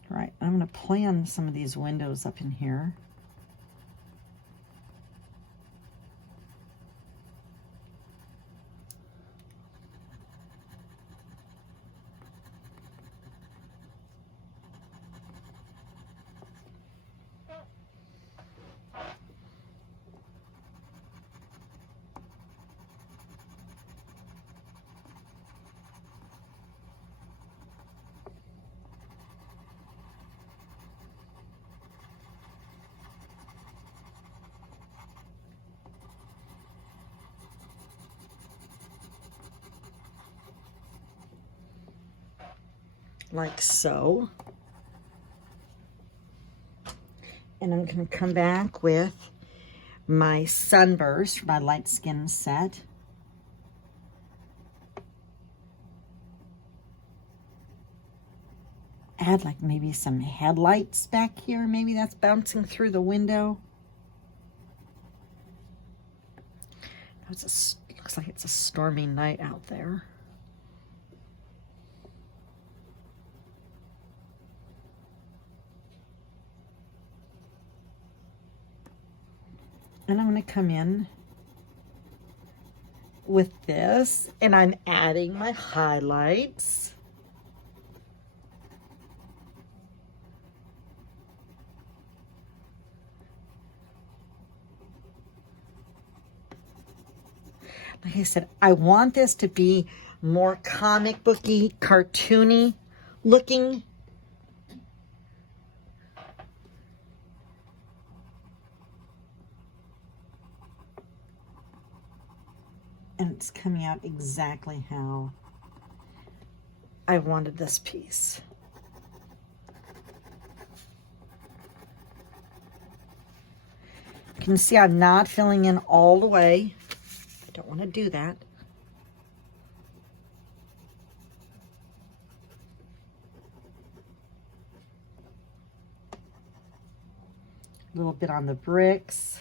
Right, I'm going to plan some of these windows up in here. Like so. And I'm going to come back with my Sunburst, my light skin set. Add like maybe some headlights back here. Maybe that's bouncing through the window. Looks like it's a stormy night out there. And I'm going to come in with this, and I'm adding my highlights. Like I said, I want this to be more comic booky, cartoony looking. And it's coming out exactly how I wanted this piece. You can see I'm not filling in all the way. I don't want to do that. A little bit on the bricks.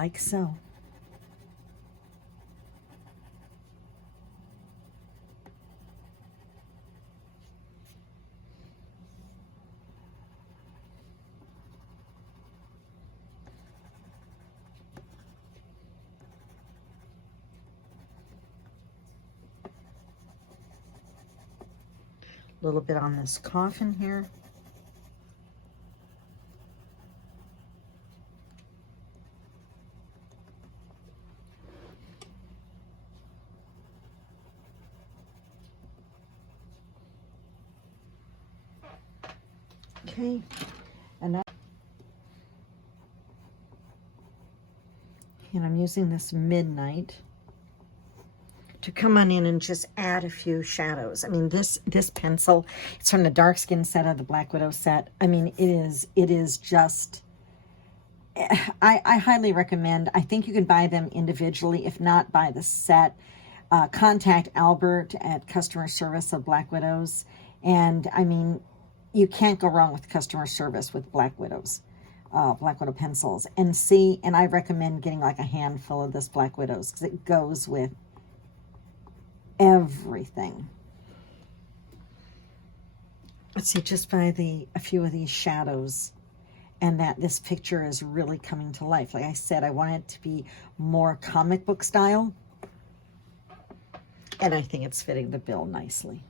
like so. A little bit on this coffin here. Okay, and I'm using this Midnight to come on in and just add a few shadows. I mean, this pencil, it's from the Dark Skin set of the Black Widow set. I mean, it is just, I highly recommend. I think you can buy them individually, if not buy the set. Contact Albert at customer service of Black Widows. And I mean, you can't go wrong with customer service with Black Widows. Black Widow pencils. And I recommend getting like a handful of this Black Widows because it goes with everything. Let's see, just by a few of these shadows, and that this picture is really coming to life. Like I said, I want it to be more comic book style, and I think it's fitting the bill nicely.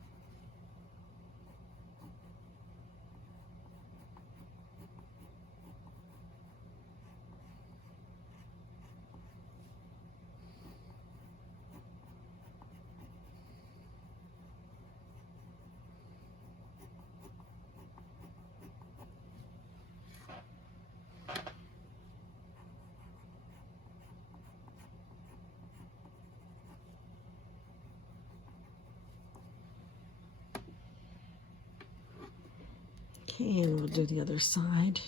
Okay, and we'll do the other side.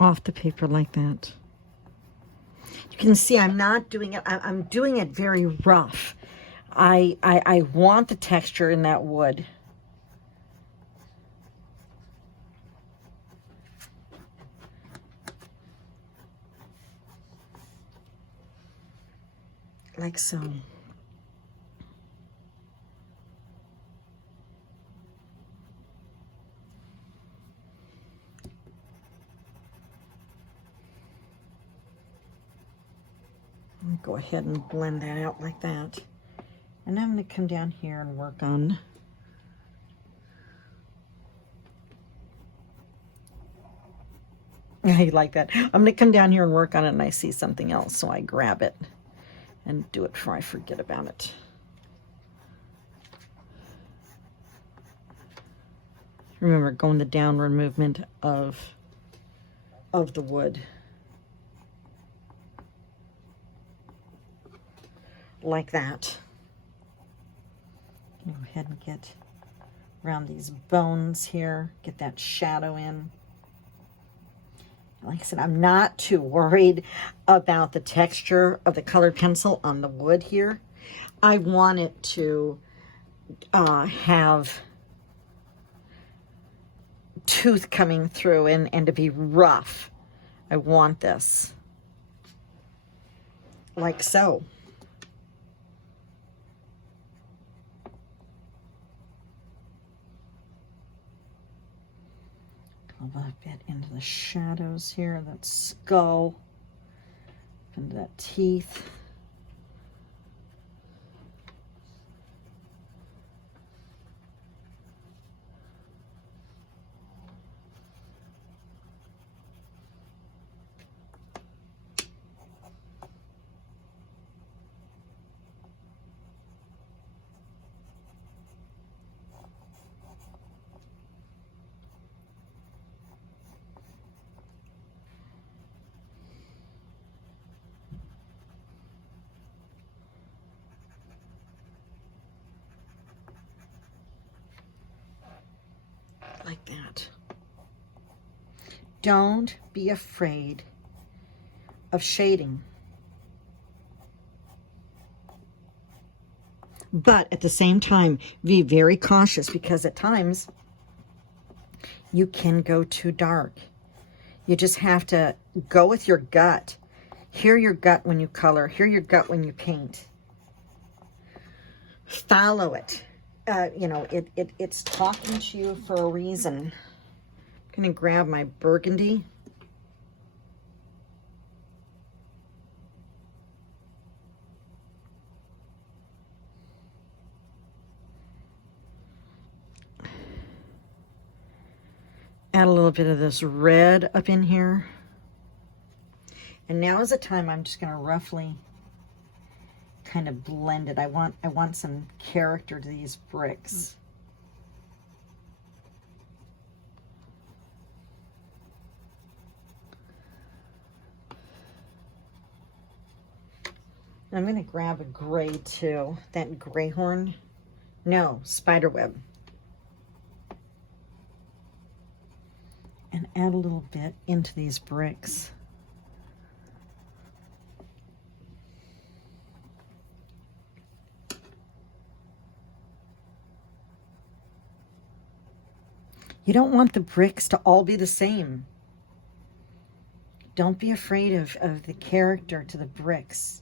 Off the paper like that. You can see I'm not doing it, I'm doing it very rough. I want the texture in that wood. Like so. Go ahead and blend that out like that. And I'm going to come down here and work on I like that. I'm going to come down here and work on it, and I see something else, so I grab it and do it before I forget about it. Remember, going the downward movement of the wood. Like that. Go ahead and get around these bones here, get that shadow in. Like I said, I'm not too worried about the texture of the colored pencil on the wood here. I want it to have tooth coming through and to be rough. I want this like so. A little bit into the shadows here, that skull, into that teeth. Like that. Don't be afraid of shading. But at the same time, be very cautious, because at times you can go too dark. You just have to go with your gut. Hear your gut when you color. Hear your gut when you paint. Follow it. You know, it's talking to you for a reason. I'm going to grab my burgundy. Add a little bit of this red up in here. And now is the time I'm just going to roughly kind of blend it. I want some character to these bricks. I'm going to grab a gray too. That greyhorn. No, spiderweb. And add a little bit into these bricks. You don't want the bricks to all be the same. Don't be afraid of the character to the bricks.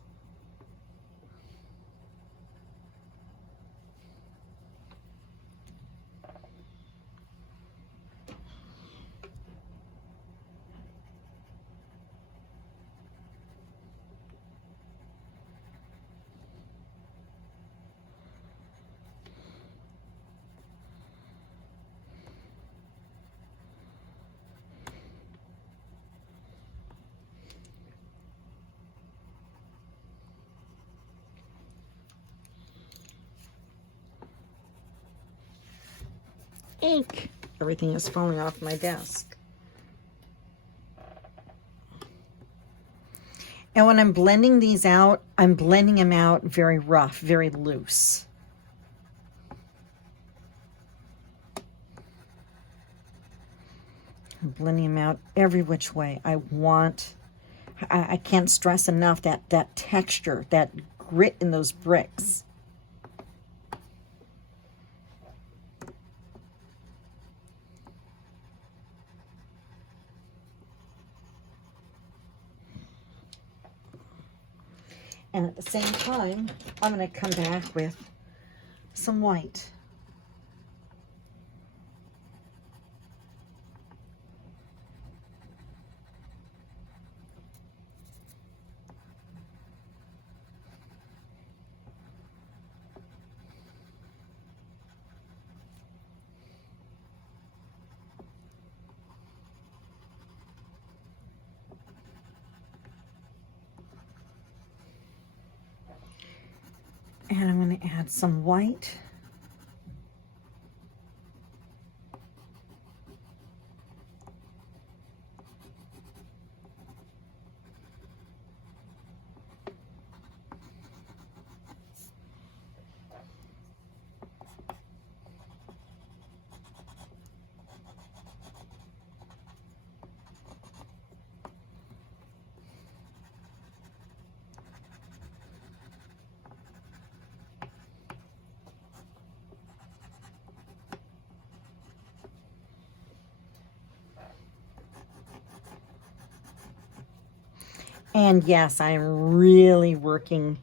Ink. Everything is falling off my desk. And when I'm blending these out, I'm blending them out very rough, very loose. I'm blending them out every which way. I can't stress enough that texture, that grit in those bricks. And at the same time, I'm going to come back with some white. And I'm going to add some white. And yes, I am really working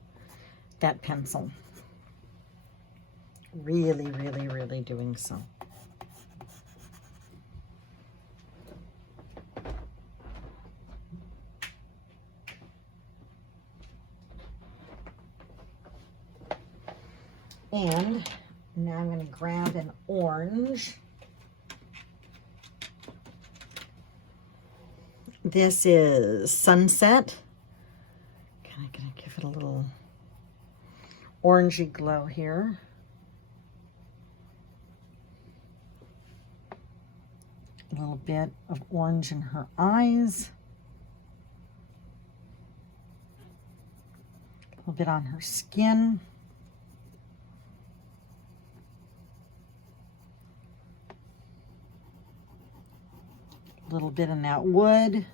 that pencil. Really, really, really doing so. And now I'm going to grab an orange. This is Sunset. Kind of going to give it a little orangey glow here. A little bit of orange in her eyes. A little bit on her skin. A little bit in that wood.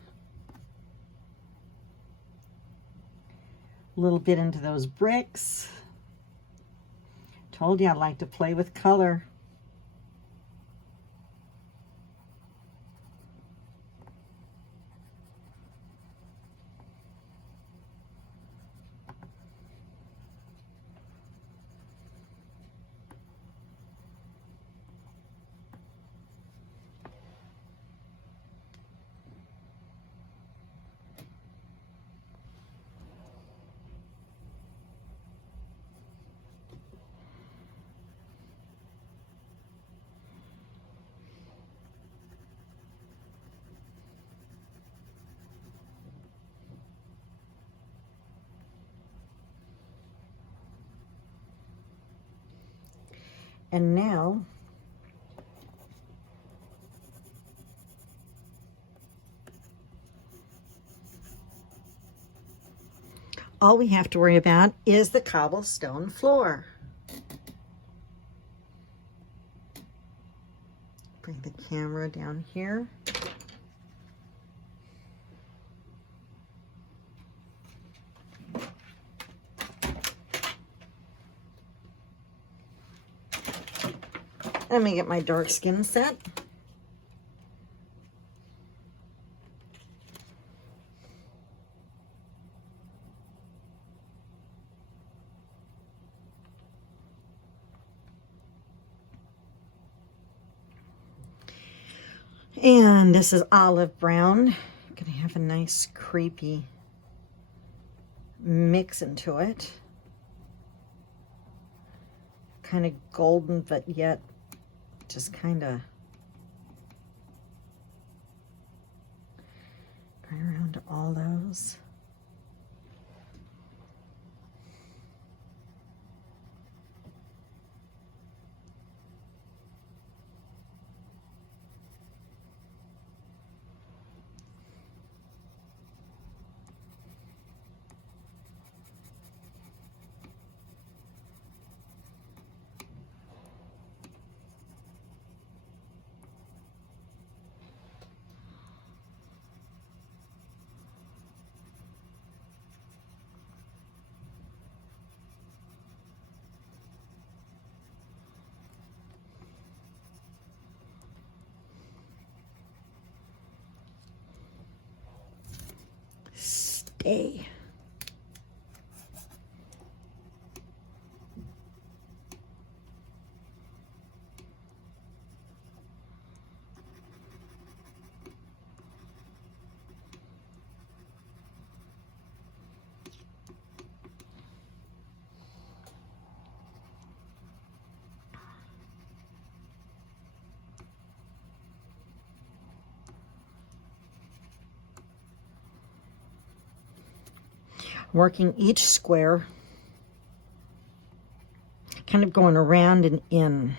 A little bit into those bricks. Told you I like to play with color. And now, all we have to worry about is the cobblestone floor. Bring the camera down here. Let me get my dark skin set. And this is olive brown. Gonna have a nice creepy mix into it. Kind of golden, but yet just kind of right around all those. Stay. Working each square, kind of going around and in.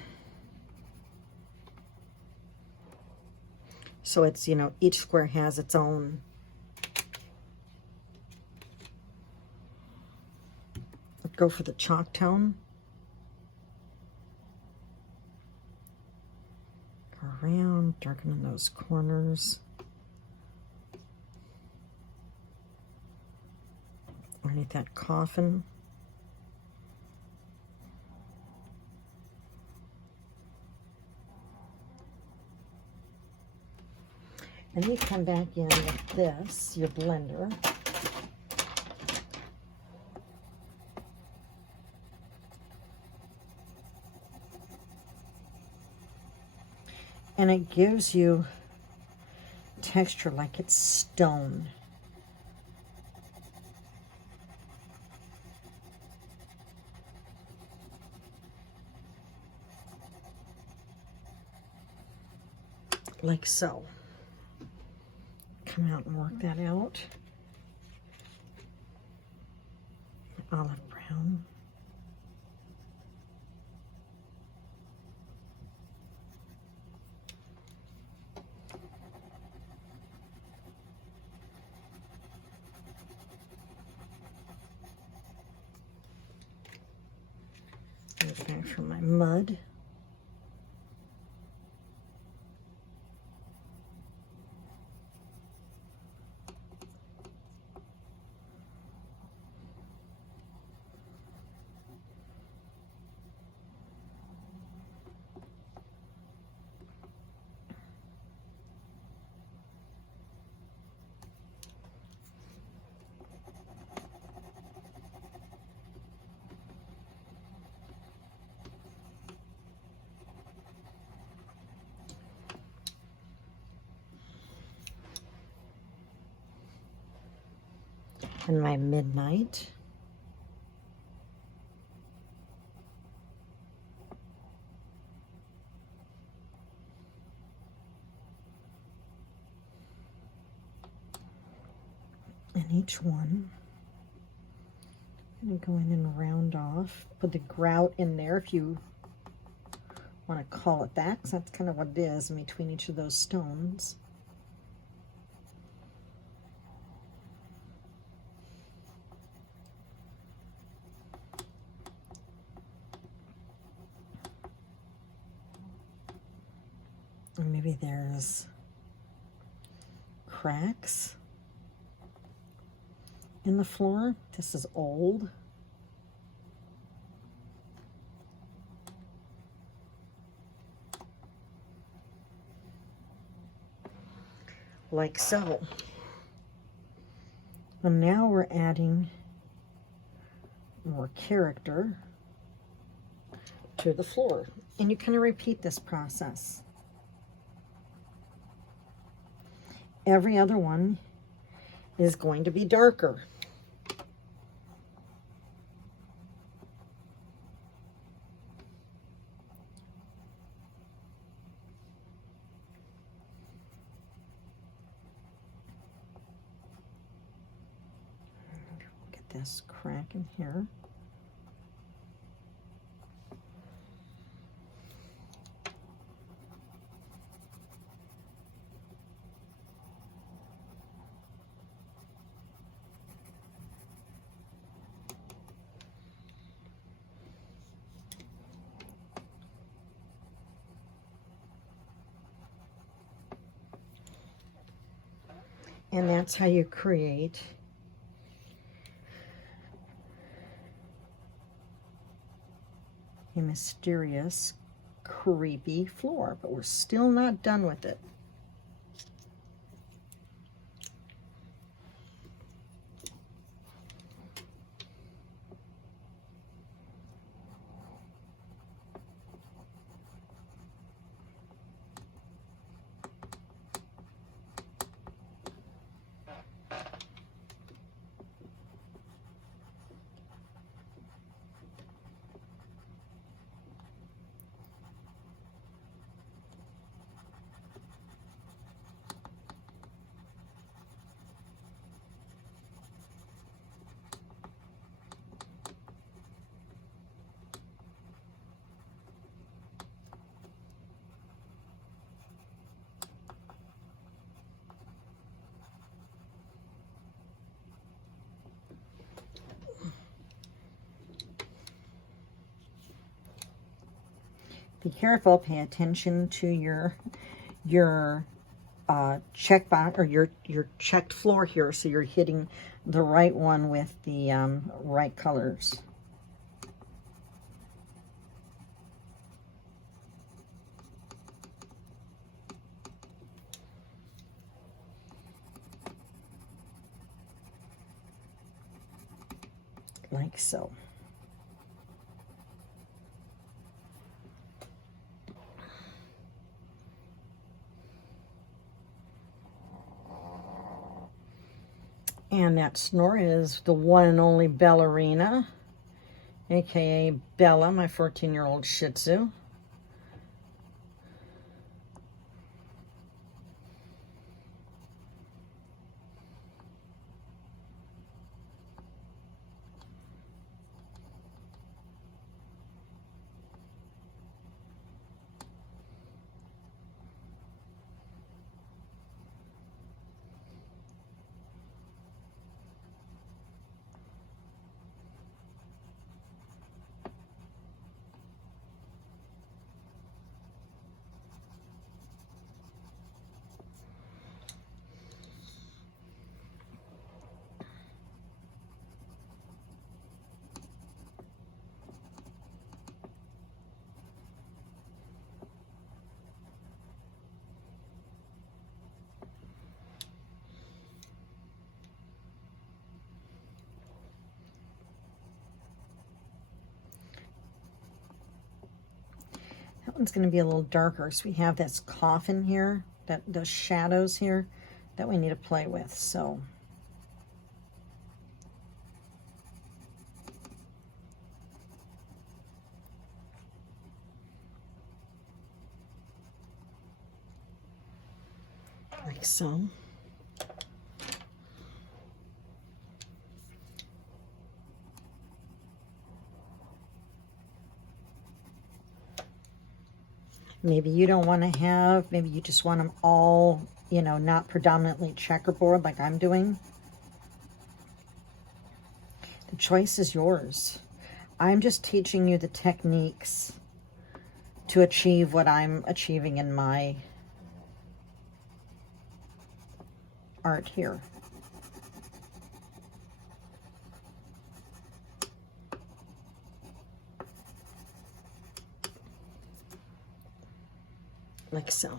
So it's, you know, each square has its own. Go for the chalk tone. Go around, darkening those corners. Underneath that coffin. And you come back in with this, your blender. And it gives you texture like it's stone. Like so. Come out and work that out. Olive brown. Back from my mud. And my midnight. And each one, I'm going to go in and round off, put the grout in there if you want to call it that, because that's kind of what it is in between each of those stones. Or maybe there's cracks in the floor. This is old. Like so. And now we're adding more character to the floor. And you kind of repeat this process. Every other one is going to be darker. Get this crack in here. And that's how you create a mysterious, creepy floor. But we're still not done with it. Be careful, pay attention to your check box or your checked floor here, so you're hitting the right one with the right colors. Like so. And that snore is the one and only Ballerina, aka Bella, my 14-year-old Shih Tzu. That one's going to be a little darker, so we have this coffin here, those shadows here that we need to play with. So like so. Maybe you don't want to have, maybe you just want them all, you know, not predominantly checkerboard like I'm doing. The choice is yours. I'm just teaching you the techniques to achieve what I'm achieving in my art here. Like so.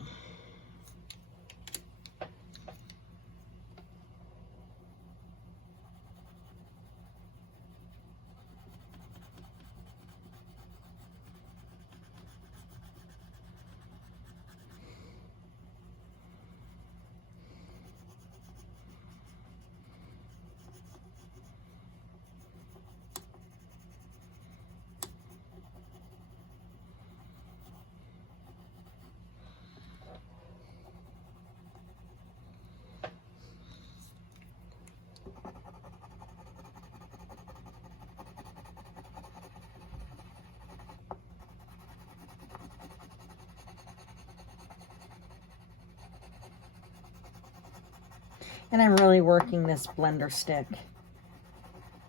And I'm really working this blender stick.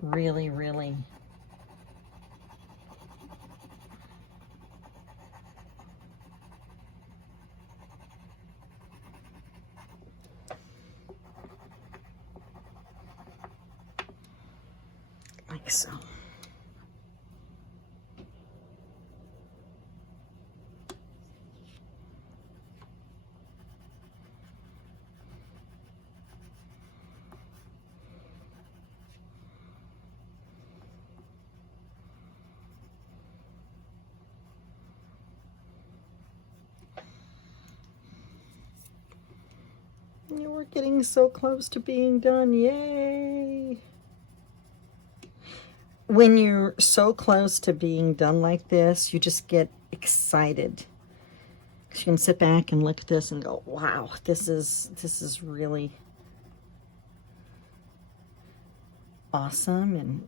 Really, really. Like so. We're getting so close to being done. Yay! When you're so close to being done like this, you just get excited. You can sit back and look at this and go, wow, this is really awesome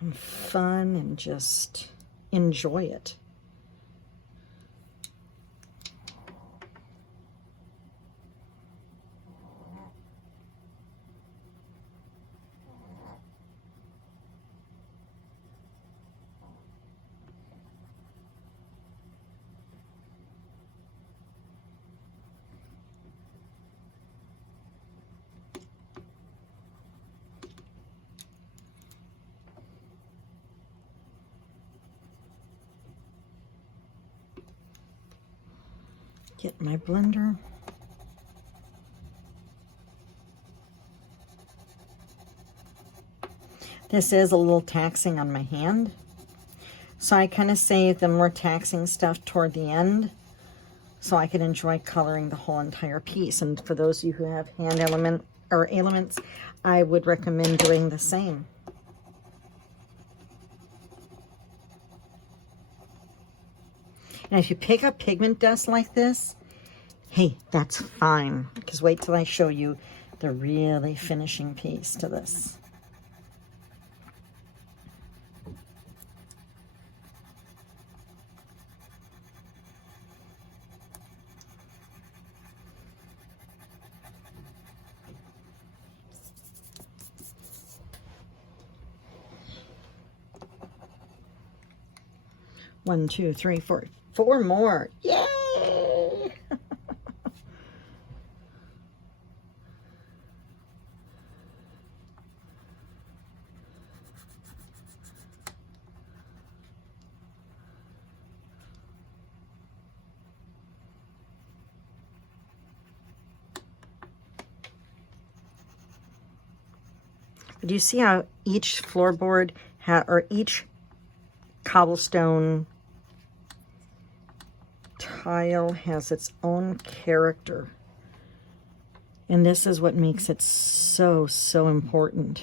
and fun, and just enjoy it. Get my blender. This is a little taxing on my hand, so I kind of save the more taxing stuff toward the end so I can enjoy coloring the whole entire piece. And for those of you who have hand element or elements, I would recommend doing the same. And if you pick up pigment dust like this, hey, that's fine. Because wait till I show you the really finishing piece to this. One, two, three, four. Four more. Yay! Do you see how each floorboard or each cobblestone tile has its own character? And this is what makes it so, so important.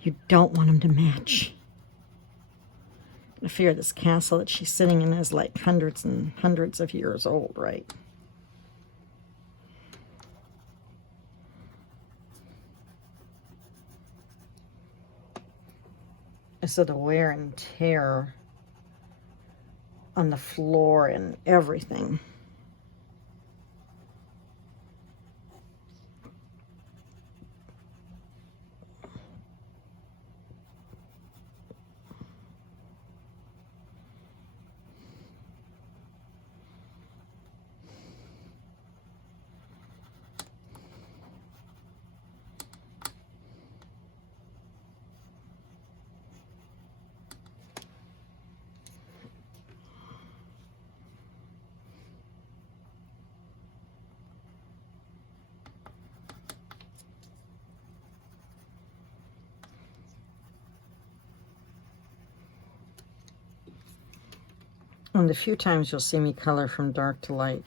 You don't want them to match. I fear this castle that she's sitting in is like hundreds and hundreds of years old, right? So the wear and tear on the floor and everything. And the few times you'll see me color from dark to light.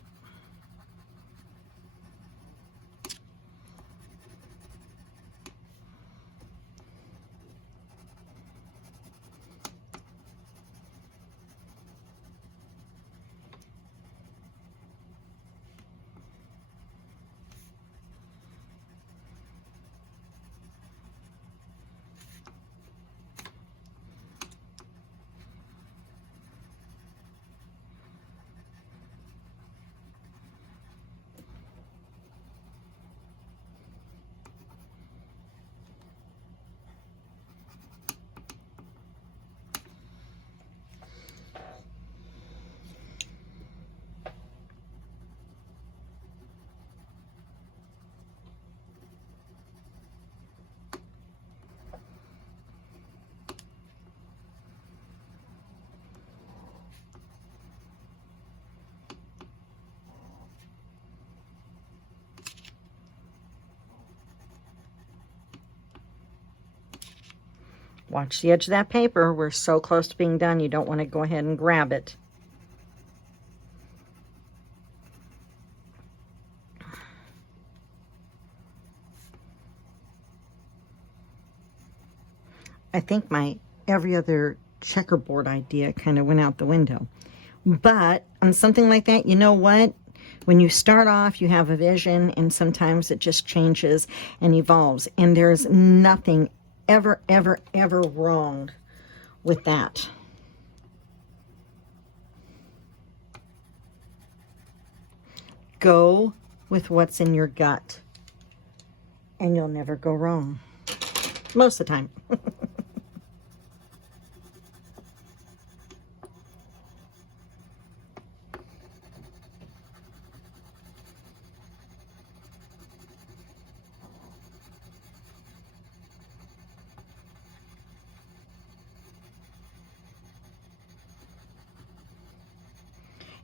Watch the edge of that paper. We're so close to being done, you don't want to go ahead and grab it. I think my every other checkerboard idea kind of went out the window. But on something like that, you know what? When you start off, you have a vision, and sometimes it just changes and evolves. And there's nothing ever, ever, ever wrong with that. Go with what's in your gut, and you'll never go wrong. Most of the time.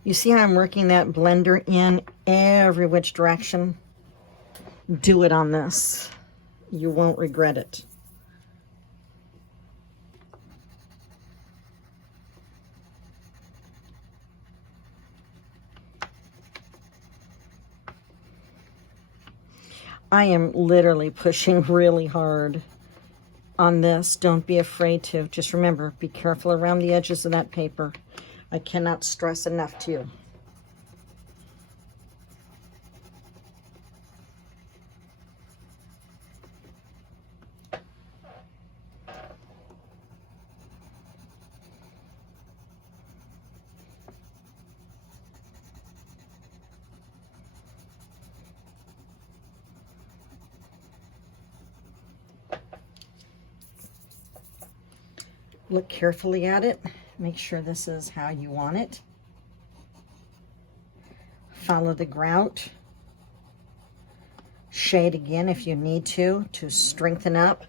You see how I'm working that blender in every which direction? Do it on this. You won't regret it. I am literally pushing really hard on this. Don't be afraid to. Just remember, be careful around the edges of that paper. I cannot stress enough to you. Look carefully at it. Make sure this is how you want it. Follow the grout. Shade again if you need to strengthen up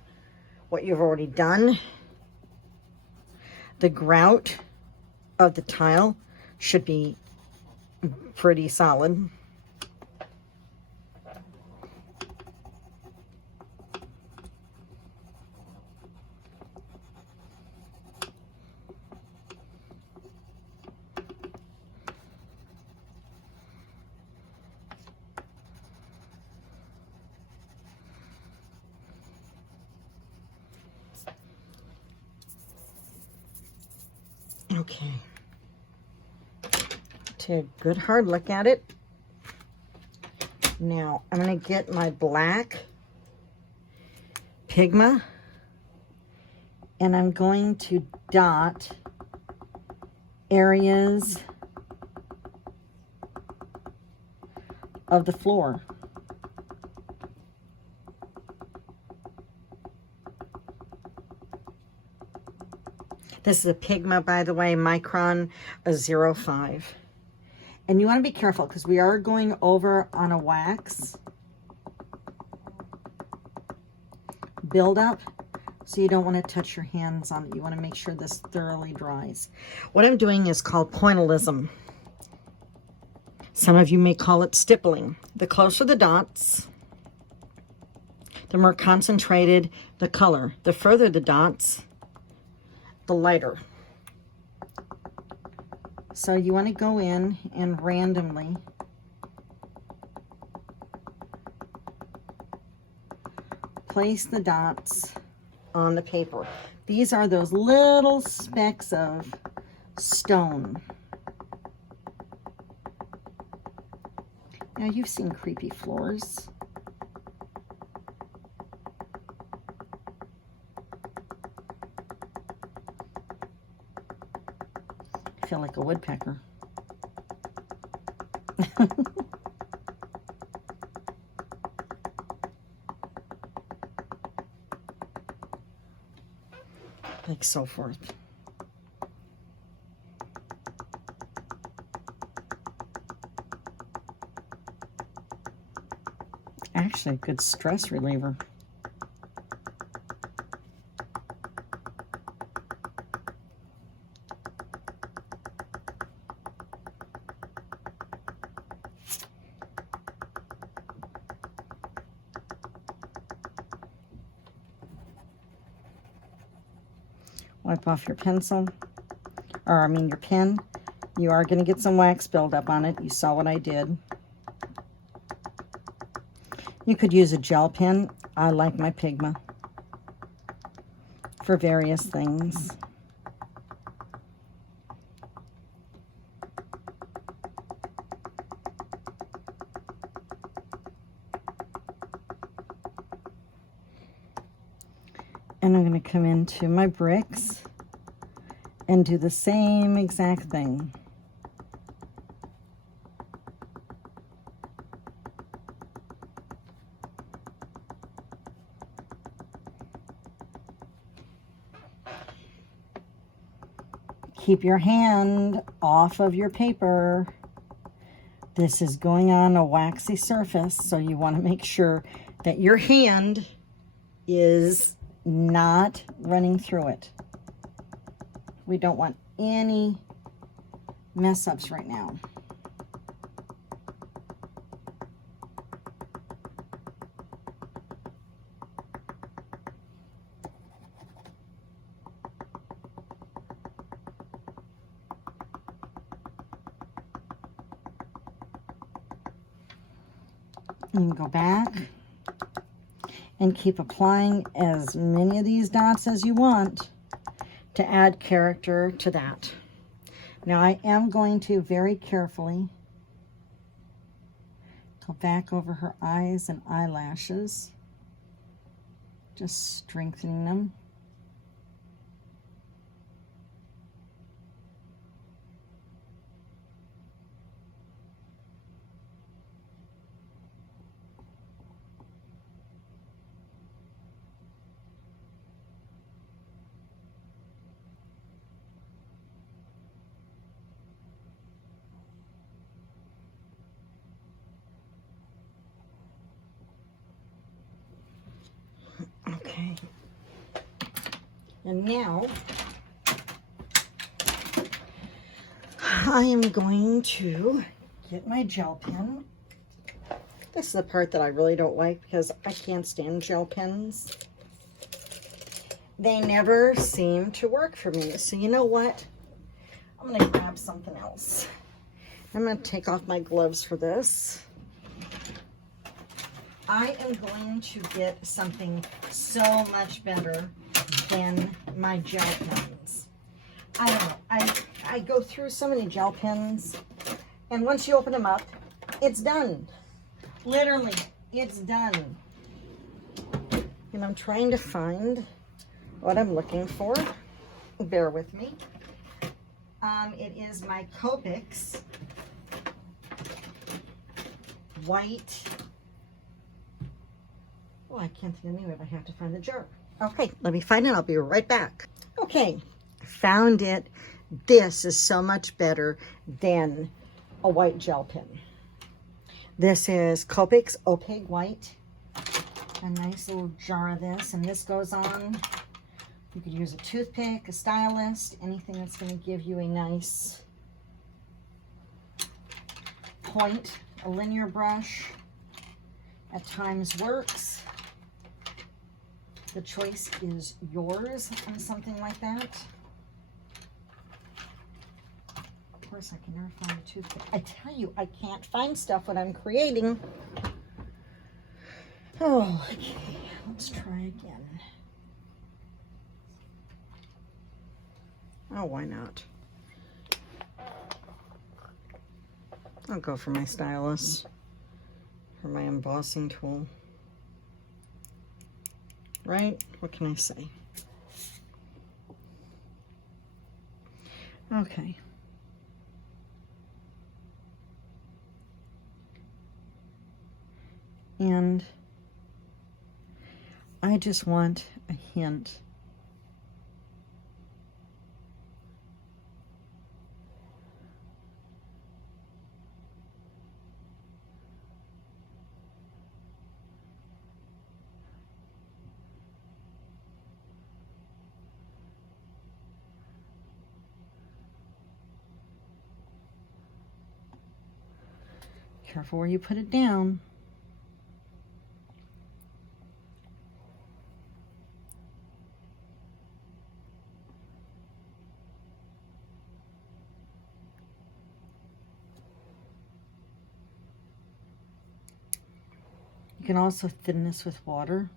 what you've already done. The grout of the tile should be pretty solid. Okay, take a good hard look at it. Now I'm going to get my black Pigma and I'm going to dot areas of the floor. This is a Pigma, by the way, micron 0.5. And you want to be careful because we are going over on a wax buildup. So you don't want to touch your hands on it. You want to make sure this thoroughly dries. What I'm doing is called Pointillism. Some of you may call it stippling. The closer the dots, the more concentrated the color. The further the dots, the lighter. So you want to go in and randomly place the dots on the paper. These are those little specks of stone. Now you've seen creepy floors. I feel like a woodpecker. Like so forth. Actually, a good stress reliever. Wipe off your pencil, or I mean your pen. You are going to get some wax buildup on it. You saw what I did. You could use a gel pen. I like my Pigma for various things. And I'm going to come into my bricks and do the same exact thing. Keep your hand off of your paper. This is going on a waxy surface, so you want to make sure that your hand is not running through it. We don't want any mess ups right now. And go back and keep applying as many of these dots as you want to add character to that. Now I am going to very carefully go back over her eyes and eyelashes, just strengthening them. Okay, and now I am going to get my gel pen. This is the part that I really don't like because I can't stand gel pens. They never seem to work for me. So you know what? I'm going to grab something else. I'm going to take off my gloves for this. I am going to get something so much better than my gel pens. I don't know. I go through so many gel pens, and once you open them up, it's done. Literally, it's done. And I'm trying to find what I'm looking for. Bear with me. It is my Copics white. Oh, I can't think of the name of it. I have to find the jar. Okay, let me find it. I'll be right back. Okay, found it. This is so much better than a white gel pen. This is Copics Opaque White. A nice little jar of this, and this goes on. You could use a toothpick, a stylus, anything that's going to give you a nice point. A linear brush at times works. The choice is yours on something like that. Of course, I can never find a toothpick. I tell you, I can't find stuff when I'm creating. Oh, okay. Let's try again. Oh, why not? I'll go for my stylus, for my embossing tool. Right? What can I say? Okay. And I just want a hint . Careful where you put it down. You can also thin this with water.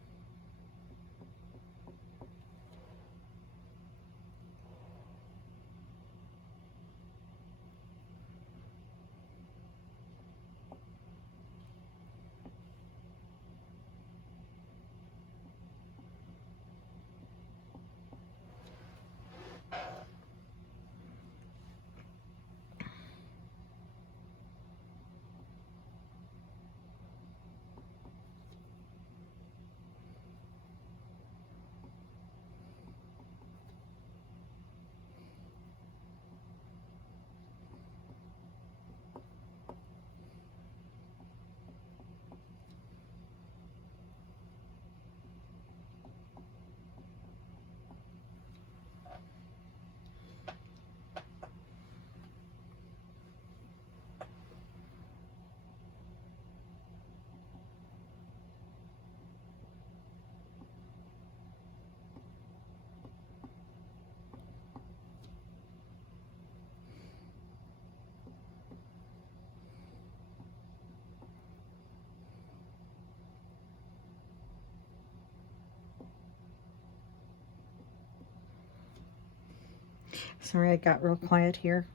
Sorry, I got real quiet here.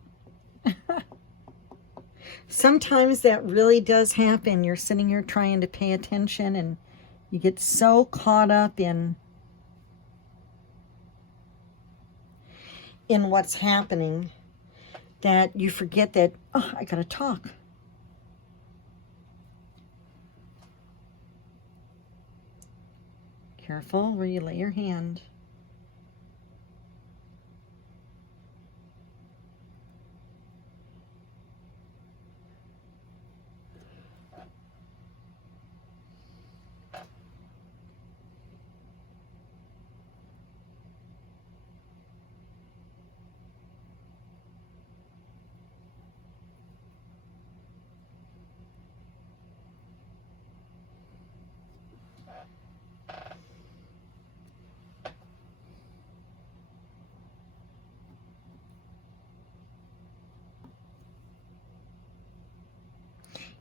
Sometimes that really does happen. You're sitting here trying to pay attention and you get so caught up in what's happening that you forget that, oh, I gotta talk. Careful where you lay your hand.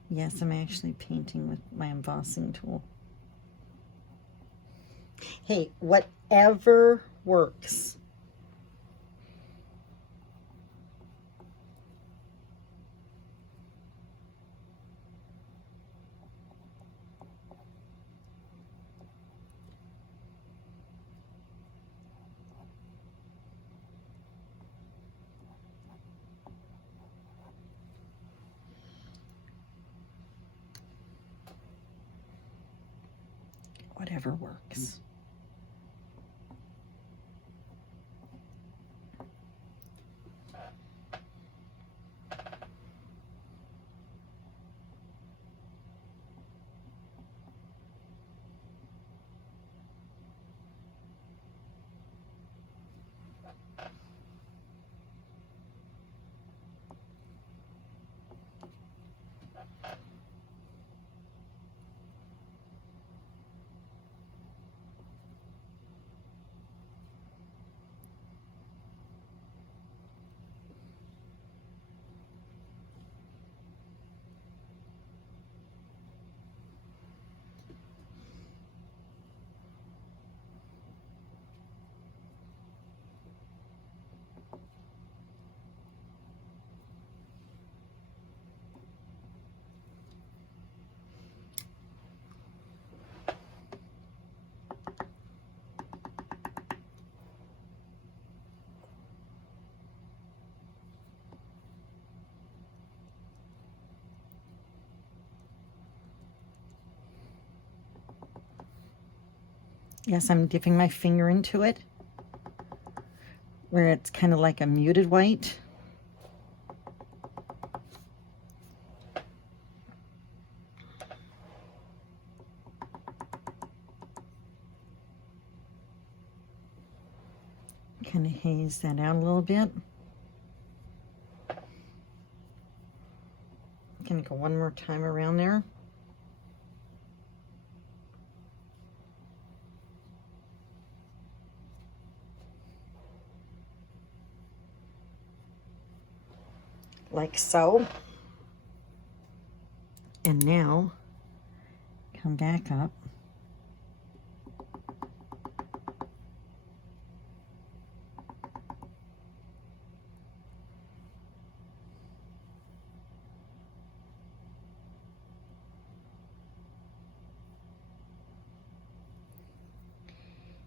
Yes, I'm actually painting with my embossing tool. Hey, whatever works. Whatever works. Yes, I'm dipping my finger into it where it's kind of like a muted white. Kind of haze that out a little bit. I'm going to go one more time around there. Like so. And now come back up.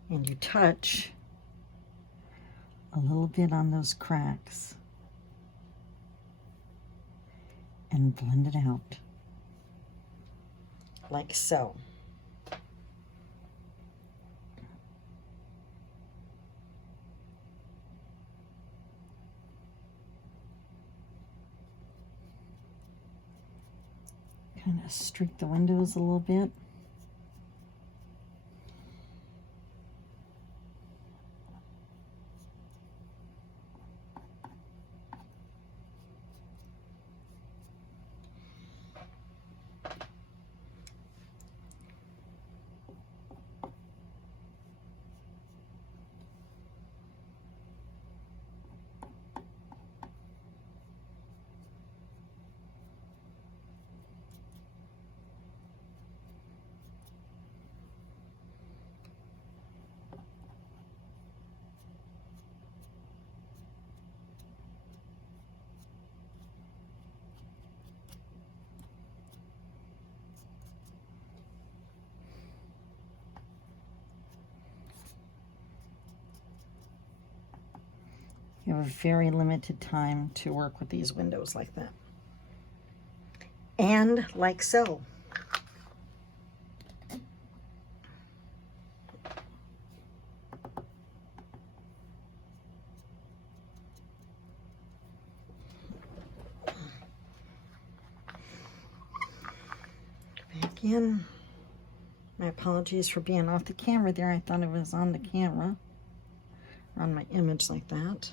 And you touch a little bit on those cracks and blend it out like so. Kind of streak the windows a little bit. have a very limited time to work with these windows like that. And like so. Back in. My apologies for being off the camera there. I thought it was on the camera, or on my image like that.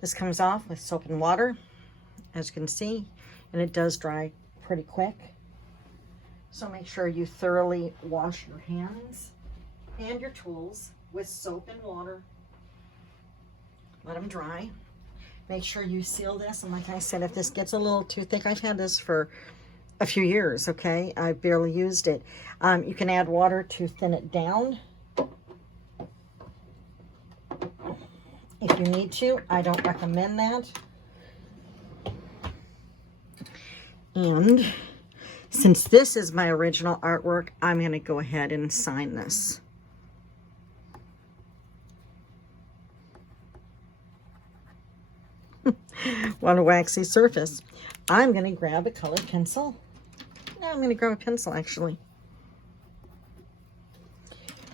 This comes off with soap and water, as you can see, and it does dry pretty quick. So make sure you thoroughly wash your hands and your tools with soap and water. Let them dry. Make sure you seal this, and like I said, if this gets a little too thick, I've had this for a few years, okay? I've barely used it. You can add water to thin it down if you need to. I don't recommend that. And since this is my original artwork, I'm going to go ahead and sign this. Want a waxy surface. I'm going to grab a colored pencil. No, I'm going to grab a pencil, actually.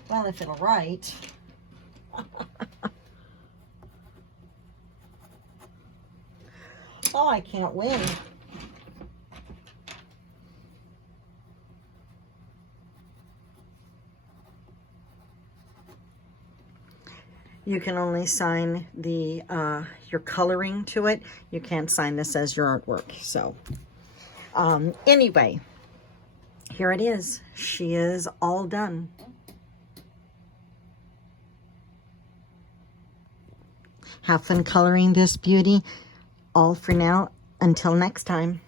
Well, if it'll write. Oh, I can't win. You can only sign the your coloring to it. You can't sign this as your artwork. So anyway, here it is. She is all done. Have fun coloring this beauty. All for now. Until next time.